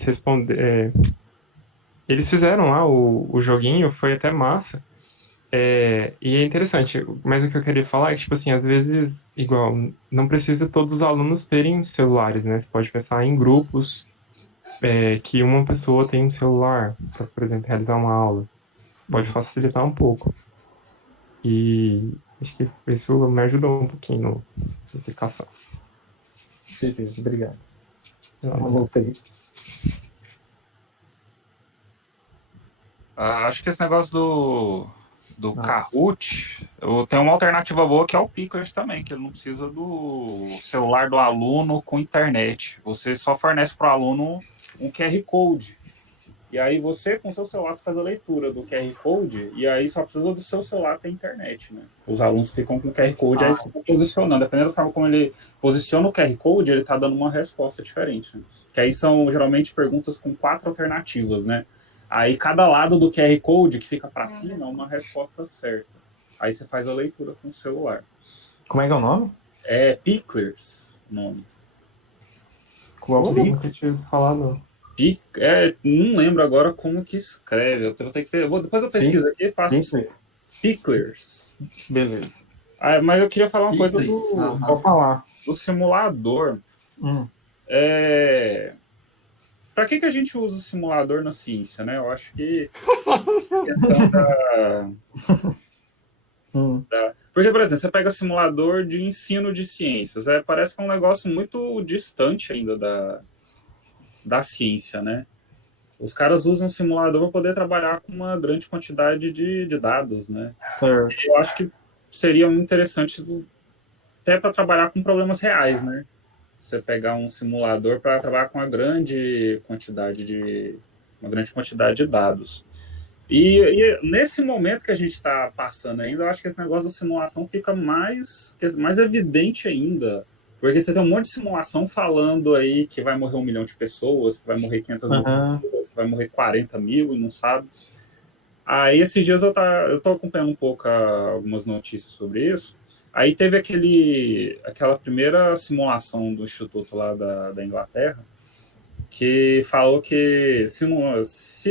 eles fizeram lá o joguinho, foi até massa. E é interessante, mas o que eu queria falar é que, tipo assim, às vezes, igual, não precisa todos os alunos terem celulares, né? Você pode pensar em grupos que uma pessoa tem um celular para, por exemplo, realizar uma aula. Pode facilitar um pouco. E acho que isso me ajudou um pouquinho na explicação. Beleza, obrigado. Não, Voltei. Acho que esse negócio do Kahoot, eu tenho uma alternativa boa que é o Picles também, que ele não precisa do celular do aluno com internet. Você só fornece para o aluno um QR Code. E aí você, com seu celular, você faz a leitura do QR Code e aí só precisa do seu celular ter internet, né? Os alunos ficam com o QR Code, aí você está posicionando. Dependendo da forma como ele posiciona o QR Code, ele está dando uma resposta diferente, né? Que aí são, geralmente, perguntas com 4 alternativas, né? Aí cada lado do QR Code que fica para cima é uma resposta certa. Aí você faz a leitura com o celular. Como é que é o nome? É Picklers o nome. Qual não preciso falar, não. Não lembro agora como que escreve. Eu vou ter que depois eu pesquiso aqui e passo para você. Picklers. Beleza. Mas eu queria falar uma coisa Pode falar. do simulador. Para que a gente usa o simulador na ciência, né? Eu acho que porque, por exemplo, você pega simulador de ensino de ciências, parece que é um negócio muito distante ainda da ciência, né? Os caras usam o simulador para poder trabalhar com uma grande quantidade de dados, né? Certo. Eu acho que seria muito interessante até para trabalhar com problemas reais, né? Você pegar um simulador para trabalhar com uma grande quantidade de dados. E nesse momento que a gente está passando ainda, eu acho que esse negócio da simulação fica mais evidente ainda. Porque você tem um monte de simulação falando aí que vai morrer 1 milhão de pessoas, que vai morrer 500 mil pessoas, que vai morrer 40 mil e não sabe. Aí esses dias eu tô acompanhando um pouco algumas notícias sobre isso. Aí teve aquela primeira simulação do Instituto lá da Inglaterra, que falou que se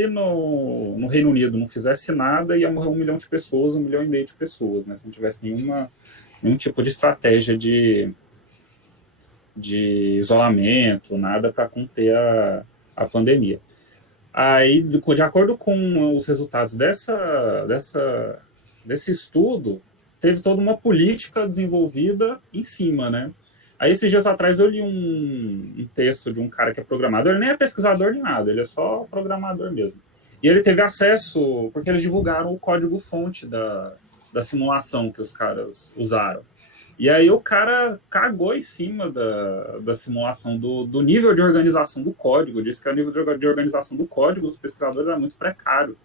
no Reino Unido não fizesse nada, ia morrer 1 milhão de pessoas, 1,5 milhão de pessoas, né? Se não tivesse nenhum tipo de estratégia de isolamento, nada para conter a pandemia. Aí, de acordo com os resultados desse estudo, teve toda uma política desenvolvida em cima, né? Aí, esses dias atrás, eu li um texto de um cara que é programador, ele nem é pesquisador nem nada, ele é só programador mesmo. E ele teve acesso, porque eles divulgaram o código-fonte da simulação que os caras usaram. E aí o cara cagou em cima da simulação, do nível de organização do código, disse que o nível de organização do código dos pesquisadores era muito precário.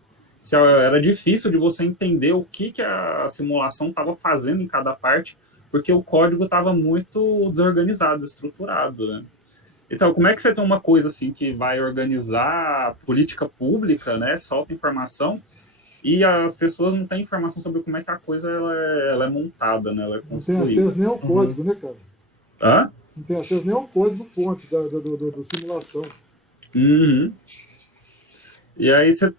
Era difícil de você entender o que a simulação estava fazendo em cada parte, porque o código estava muito desorganizado, desestruturado, né? Então, como é que você tem uma coisa assim que vai organizar a política pública, né, solta informação, e as pessoas não têm informação sobre como é que a coisa ela é montada, né? Ela é construída. Não tem acesso nem ao código, né, cara? Hã? Não tem acesso nem ao código fonte da simulação. Uhum. E aí você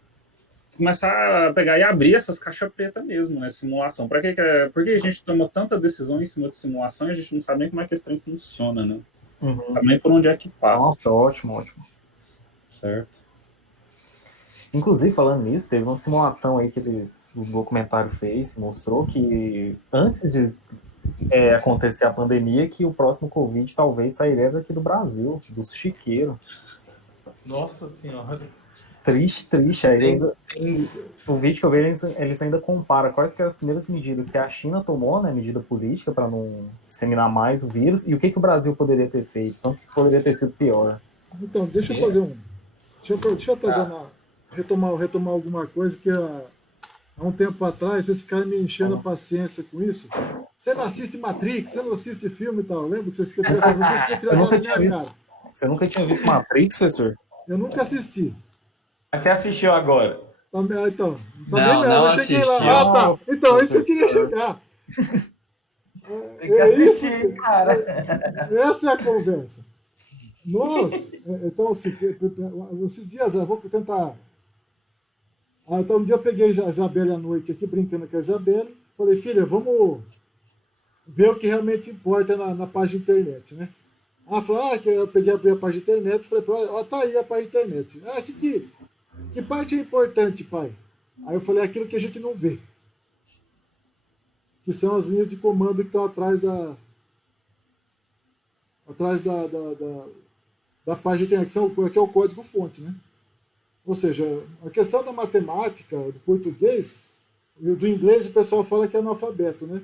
começar a pegar e abrir essas caixas pretas mesmo, né? Simulação. Por que a gente toma tanta decisão em cima de simulação e a gente não sabe nem como é que esse trem funciona, né? Não sabe nem por onde é que passa. Nossa, ótimo. Certo. Inclusive, falando nisso, teve uma simulação aí que o documentário fez, mostrou que antes de acontecer a pandemia, que o próximo Covid talvez sairia daqui do Brasil, dos chiqueiros. Nossa Senhora. Triste. Aí o vídeo que eu vejo, eles ainda comparam quais que eram as primeiras medidas que a China tomou, né, medida política para não disseminar mais o vírus, e o que o Brasil poderia ter feito, tanto que poderia ter sido pior. Então, deixa eu fazer Deixa eu retomar alguma coisa que há um tempo atrás vocês ficaram me enchendo a paciência com isso. Você não assiste Matrix, você não assiste filme e tal. Lembra que vocês ficam tirando na minha cara. Você nunca tinha visto Matrix, professor? Eu nunca assisti. Mas você assistiu agora? Então, Não eu cheguei lá. assistiu. Ah, tá. Então, isso que eu queria chegar. Tem que assistir, cara. Essa é a conversa. Então, assim, esses dias, eu vou tentar. Então, um dia eu peguei a Isabelle à noite aqui, brincando com a Isabelle. Falei, filha, vamos ver o que realmente importa na página de internet, né? Falou, que eu peguei, abri a página de internet, falei, tá aí a página de internet. Que parte é importante, pai? Aí eu falei, aquilo que a gente não vê. Que são as linhas de comando que estão atrás da página de internet, que é o código-fonte, né? Ou seja, a questão da matemática, do português, do inglês o pessoal fala que é analfabeto, né?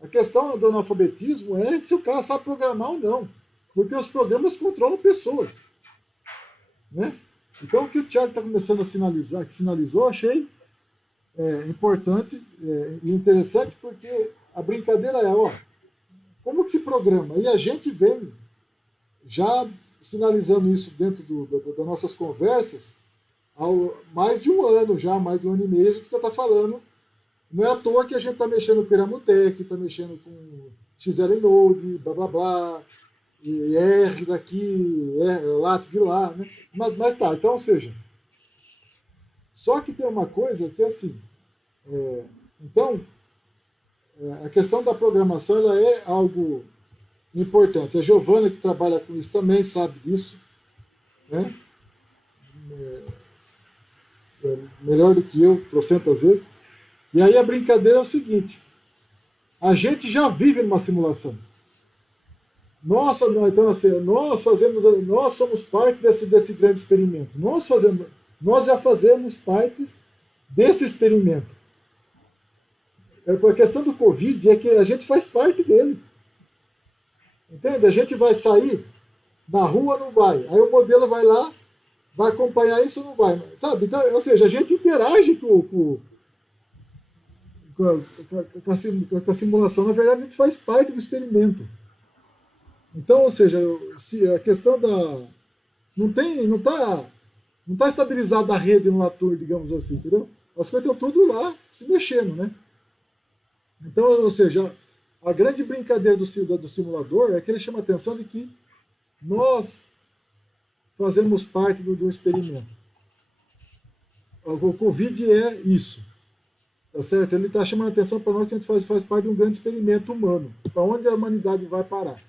A questão do analfabetismo é se o cara sabe programar ou não. Porque os programas controlam pessoas, né? Então, o que o Thiago está começando a sinalizar, que sinalizou, achei importante e interessante, porque a brincadeira é, como que se programa? E a gente vem já sinalizando isso dentro das nossas conversas há mais de um ano já, mais de um ano e meio, a gente já está falando. Não é à toa que a gente está mexendo com Iramutec, está mexendo com XL Node, blá blá blá, e R daqui, LAT de lá, né? Mas tá, então, ou seja, só que tem uma coisa que é assim, a questão da programação ela é algo importante. A Giovana, que trabalha com isso, também sabe disso, né? Melhor do que eu, trocentas vezes. E aí a brincadeira é o seguinte, a gente já vive numa simulação. Nós somos parte desse grande experimento. Nós já fazemos parte desse experimento. A questão do Covid é que a gente faz parte dele. Entende? A gente vai sair na rua, não vai. Aí o modelo vai lá, vai acompanhar isso, não vai. Sabe? Então, ou seja, a gente interage com a simulação. Na verdade, a gente faz parte do experimento. Então, ou seja, a questão da... Não está estabilizada a rede no Latour, digamos assim, entendeu? As coisas estão tudo lá se mexendo, né? Então, ou seja, a grande brincadeira do simulador é que ele chama a atenção de que nós fazemos parte do experimento. O Covid é isso, tá certo? Ele está chamando a atenção para nós que a gente faz parte de um grande experimento humano, para onde a humanidade vai parar.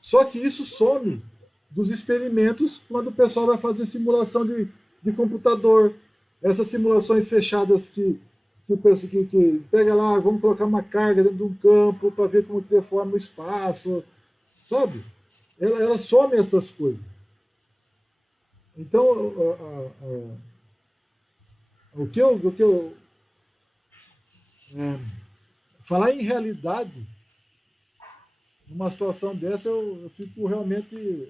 Só que isso some dos experimentos quando o pessoal vai fazer simulação de computador, essas simulações fechadas que pega lá, vamos colocar uma carga dentro de um campo para ver como que deforma o espaço, sabe? Ela some essas coisas. Então, falar em realidade, numa situação dessa, eu fico realmente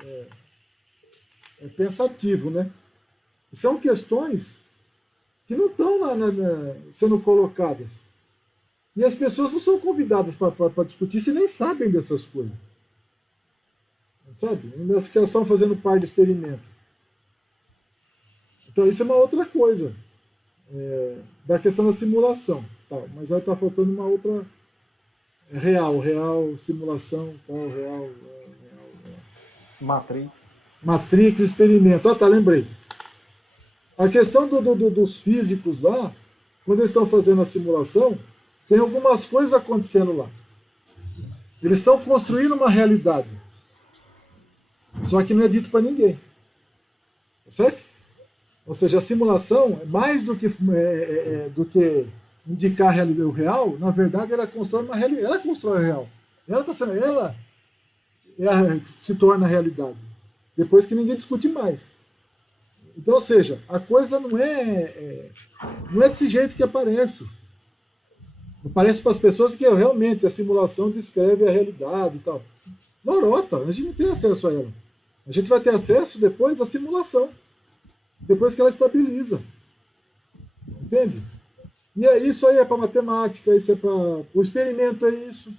pensativo, né? São questões que não estão sendo colocadas. E as pessoas não são convidadas para discutir se nem sabem dessas coisas. Sabe? Elas que estão fazendo parte do experimento. Então, isso é uma outra coisa. Da questão da simulação. Tal. Mas vai estar faltando uma outra... Real, simulação, tal, real. Matrix, experimento. Tá, lembrei. A questão dos físicos lá, quando eles estão fazendo a simulação, tem algumas coisas acontecendo lá. Eles estão construindo uma realidade. Só que não é dito para ninguém. Certo? Ou seja, a simulação, mais do que indicar a realidade, o real, na verdade, ela constrói uma realidade. Ela constrói o real. Ela se torna a realidade. Depois que ninguém discute mais. Então, ou seja, a coisa não é desse jeito que aparece. Parece para as pessoas que realmente a simulação descreve a realidade e tal. Lorota, a gente não tem acesso a ela. A gente vai ter acesso depois à simulação. depois que ela estabiliza. Entende? E é isso aí, é para matemática, isso é para. O experimento é isso.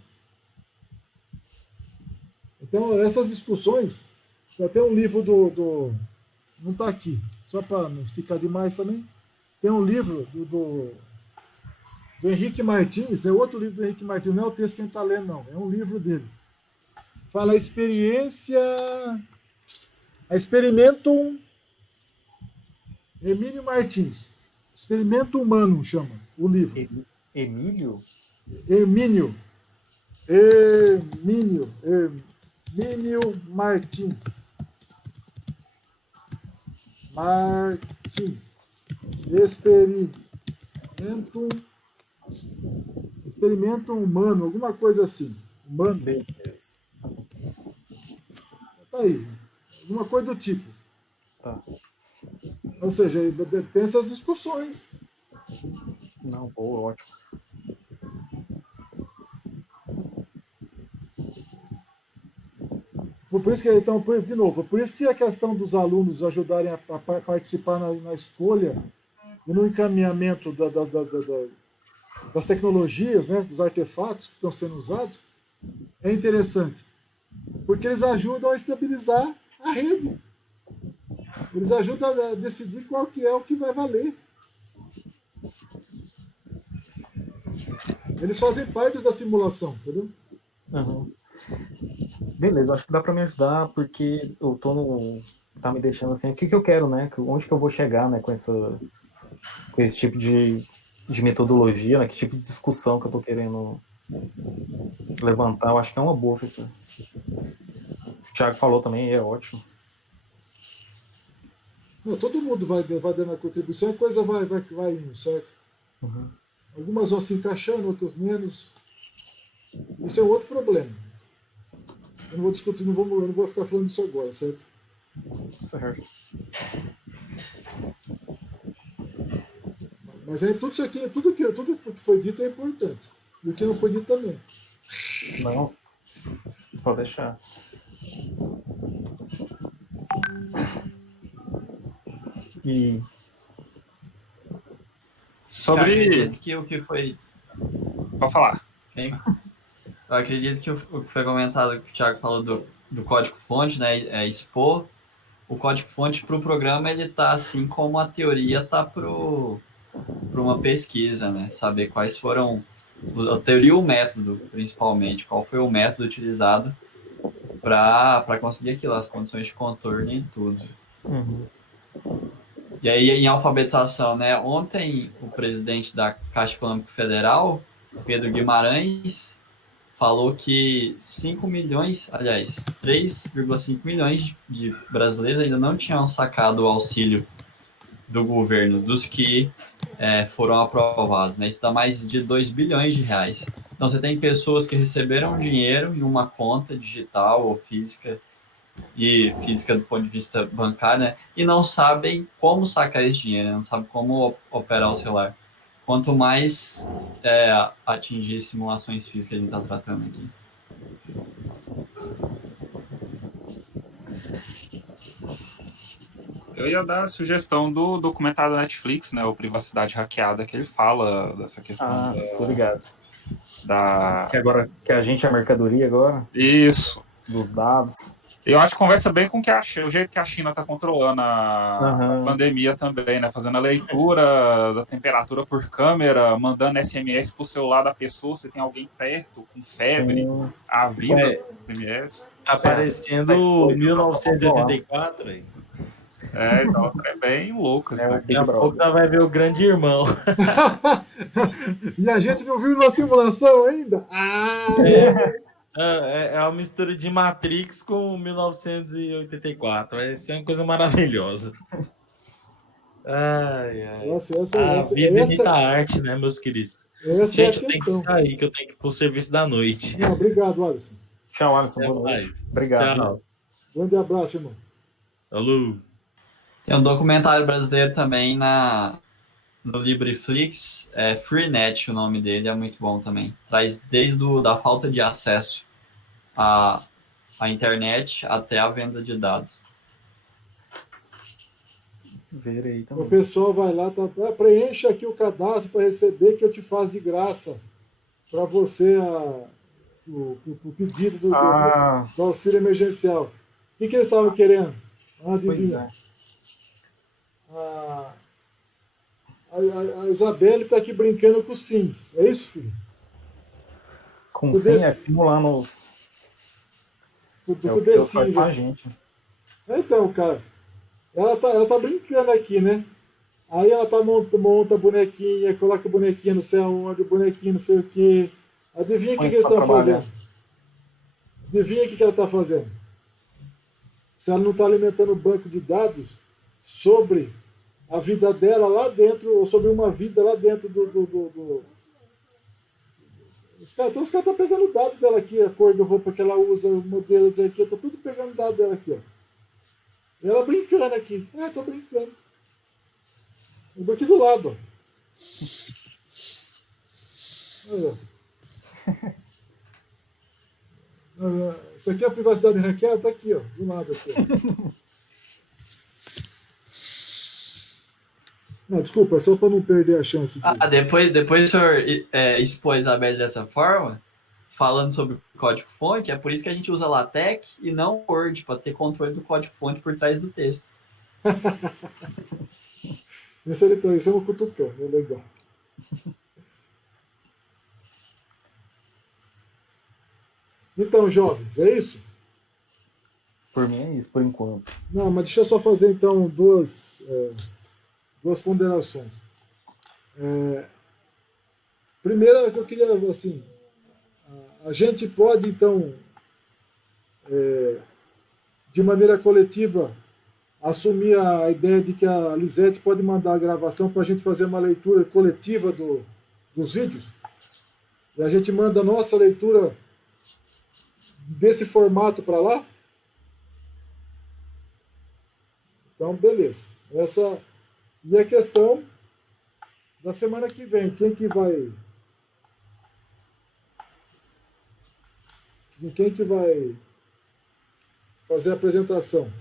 Então, essas discussões. Tem um livro não está aqui, só para não esticar demais também. Tem um livro do Henrique Martins, é outro livro do Henrique Martins, não é o texto que a gente está lendo, não, é um livro dele. Fala a experiência. A Experimentum. Emílio Martins. Experimento Humano chama o livro. Emílio? Hermínio Martins. Experimento humano, alguma coisa assim. Humano. Beleza. Tá aí. Alguma coisa do tipo. Tá. Ou seja, tem essas discussões. Não, pô, ótimo. Por isso que, então, de novo, por isso que a questão dos alunos ajudarem a participar na escolha e no encaminhamento das tecnologias, né, dos artefatos que estão sendo usados, é interessante. Porque eles ajudam a estabilizar a rede. Eles ajudam a decidir qual que é o que vai valer. Eles fazem parte da simulação, entendeu? Uhum. Beleza, acho que dá para me ajudar, porque eu tô no. Tá me deixando assim, o que eu quero, né? Onde que eu vou chegar, né, com esse tipo de metodologia, né? Que tipo de discussão que eu tô querendo levantar. Eu acho que é uma boa, professor. O Thiago falou também, é ótimo. Não, todo mundo vai dando a contribuição, a coisa vai indo, certo? Uhum. Algumas vão se encaixando, outras menos. Isso é um outro problema. Eu não vou discutir, eu não vou ficar falando disso agora, certo? Certo. Mas aí tudo isso aqui, tudo que foi dito é importante. E o que não foi dito também. Não, pode deixar. E Sobre. Eu acredito que o que foi. Pode falar. Eu acredito que o que foi comentado, que o Thiago falou do código-fonte, né? É expor o código-fonte para o programa, ele tá assim como a teoria tá para uma pesquisa, né? Saber quais foram a teoria e o método, principalmente. Qual foi o método utilizado para conseguir aquilo, as condições de contorno e tudo. uhum. E aí, em alfabetização, né? Ontem, o presidente da Caixa Econômica Federal, Pedro Guimarães, falou que 5 milhões, aliás, 3,5 milhões de brasileiros ainda não tinham sacado o auxílio do governo, dos que foram aprovados, né? Isso dá mais de 2 bilhões de reais. Então, você tem pessoas que receberam dinheiro em uma conta digital ou física, e física do ponto de vista bancário, né? E não sabem como sacar esse dinheiro, né? Não sabem como operar o celular. Quanto mais atingir simulações físicas que a gente está tratando aqui. Eu ia dar a sugestão do documentário da Netflix, né? O Privacidade Hackeada, que ele fala dessa questão Tô ligado. da... Que a gente é a mercadoria agora, Isso. dos dados. Eu acho que conversa bem com o jeito que a China está controlando a Uhum. pandemia também, né? Fazendo a leitura da temperatura por câmera, mandando SMS pro celular da pessoa, se tem alguém perto, com febre, Sim. avisa É. do SMS. Aparecendo 1984 aí. Então é bem louco isso, né? Daqui a pouco nós vai ver o Grande Irmão. E a gente não viu na simulação ainda? É uma mistura de Matrix com 1984. Vai ser uma coisa maravilhosa. Ai, ai. Nossa, A vida imita a arte, né, meus queridos? Essa Gente, é eu a tenho que questão. sair, que eu tenho que ir pro serviço da noite. Não, obrigado, Alisson. Tchau, Alisson. Até Boa noite. mais. Obrigado. Tchau. Grande abraço, irmão. Falou. Tem um documentário brasileiro também no Libreflix, Freenet, o nome dele, é muito bom também. Traz desde da falta de acesso à internet até a venda de dados. Verei O também. pessoal vai lá, preencha aqui o cadastro para receber que eu te faço de graça para você o pedido Ah, do auxílio emergencial. O que eles estavam querendo? pois Adivinha? é. A, a Isabelle está aqui brincando com o Sims. É isso, filho? Com Tu sim, desse- simulando os. É Do o que The Deus faz Sims com a aqui. gente. Então, cara, ela tá brincando aqui, né? Aí ela monta a bonequinha, coloca a bonequinha não sei aonde, bonequinha não sei o quê. Adivinha o que Põe eles pra estão trabalhar. fazendo? Adivinha o que ela está fazendo? Se ela não está alimentando o banco de dados sobre a vida dela lá dentro, ou sobre uma vida lá dentro do. Os caras estão pegando dado dela aqui, a cor da roupa que ela usa, o modelo disso aqui, tá tudo pegando dado dela aqui, ó. E ela brincando aqui. Tô brincando. Eu tô aqui do lado, ó. Olha. Isso aqui é a privacidade hackeada, tá aqui, ó, do lado aqui, ó. Não, desculpa, é só para não perder a chance de. Depois o senhor expôs a Isabelle dessa forma, falando sobre o código-fonte, é por isso que a gente usa LaTeX e não Word, para ter controle do código-fonte por trás do texto. Isso é uma cutucando, é legal. Então, jovens, é isso? Por mim é isso, por enquanto. Não, mas deixa eu só fazer então duas ponderações. Primeira, que eu queria, assim, a gente pode então, de maneira coletiva, assumir a ideia de que a Lisete pode mandar a gravação para a gente fazer uma leitura coletiva dos vídeos. E a gente manda a nossa leitura desse formato para lá. Então, beleza. E a questão da semana que vem, quem que vai fazer a apresentação?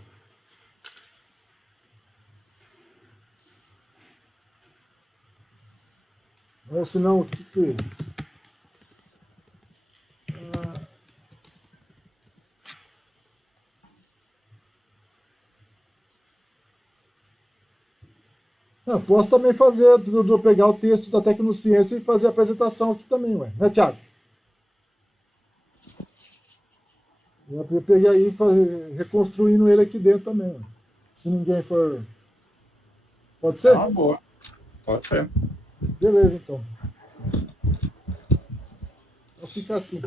Ou senão, o que posso também fazer, pegar o texto da Tecnociência e fazer a apresentação aqui também, ué. Né, Thiago? Eu peguei aí reconstruindo ele aqui dentro também, ué. Se ninguém for. Pode É ser? uma boa. Pode ser. Beleza, então. Então fica assim.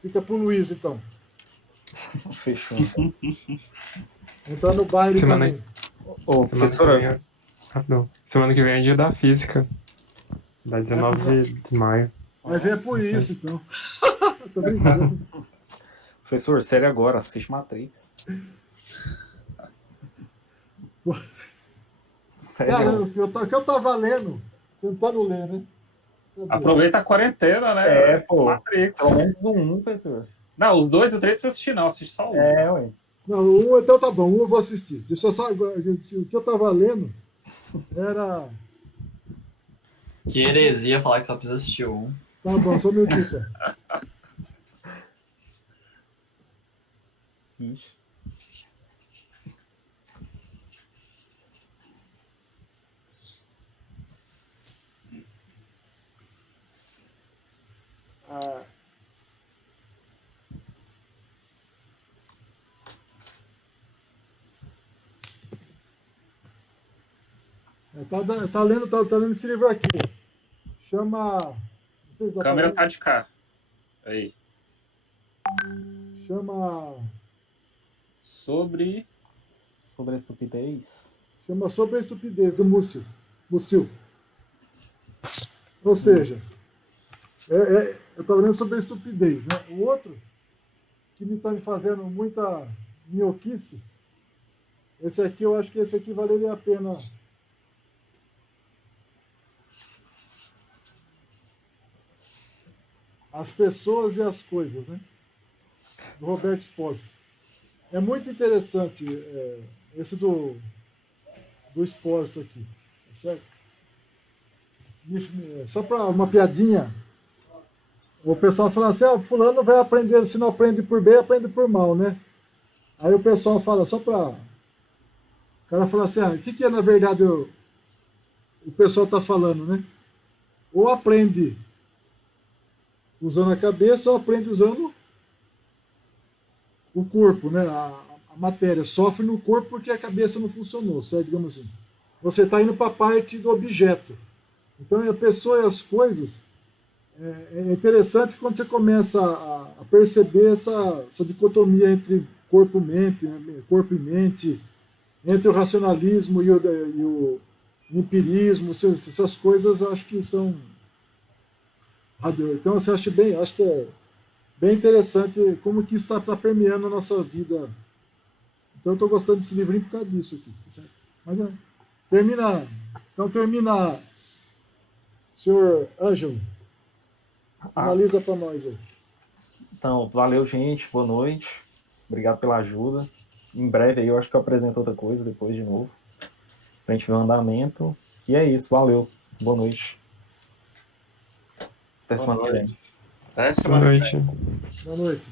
Fica pro Luiz, então. Fechou. Entrar no baile Semana- também. Ô, Semana que professora, vem semana que vem é dia da física. Da 19 de maio. Vai ver por isso, então. Tô brincando. professor, sério agora, assiste Matrix. Sério. Cara, o que eu tava lendo, tentando ler, né? Cadê? Aproveita a quarentena, né? Pô. Matrix. Pelo menos um, professor. Não, os 2 e o 3 você assistir, não. Assiste só um. Ué. Não, então tá bom, eu vou assistir. Deixa eu só. O que eu tava lendo era. Que heresia falar que só precisa assistir um. Tá bom, só um minutinho só. Ixi. Tá lendo esse livro aqui. Chama. Não sei se dá A câmera pra tá de cá. Aí. Chama Sobre a estupidez. Sobre a Estupidez, do Múcio. Ou seja, eu estava lendo sobre a estupidez. Né? O outro, que me está me fazendo muita minhoquice, esse aqui, eu acho que esse aqui valeria a pena. As Pessoas e as Coisas, né? Do Roberto Espósito. É muito interessante esse do do expósito aqui, tá certo? Só para uma piadinha, o pessoal fala assim, fulano vai aprender, se não aprende por bem, aprende por mal, né? Aí o pessoal fala, o cara fala assim, o que é na verdade o pessoal está falando, né? Ou aprende usando a cabeça ou aprende usando o corpo, né? A matéria sofre no corpo porque a cabeça não funcionou, certo? Digamos assim. Você está indo para a parte do objeto. Então, a pessoa e as coisas, é interessante quando você começa a perceber essa dicotomia entre corpo e mente, né? Corpo e mente, entre o racionalismo e o empirismo, essas coisas eu acho que são... Então, você acha acho que é bem interessante como que isso está permeando a nossa vida. Então, eu estou gostando desse livrinho por causa disso aqui. Certo? Mas, termina, senhor Ângelo. Finaliza para nós aí. Então, valeu, gente. Boa noite. Obrigado pela ajuda. Em breve aí eu acho que eu apresento outra coisa depois de novo. Pra gente ver o andamento. E é isso, valeu. Boa noite. Até semana que vem. Até Boa semana que vem. noite. Boa noite.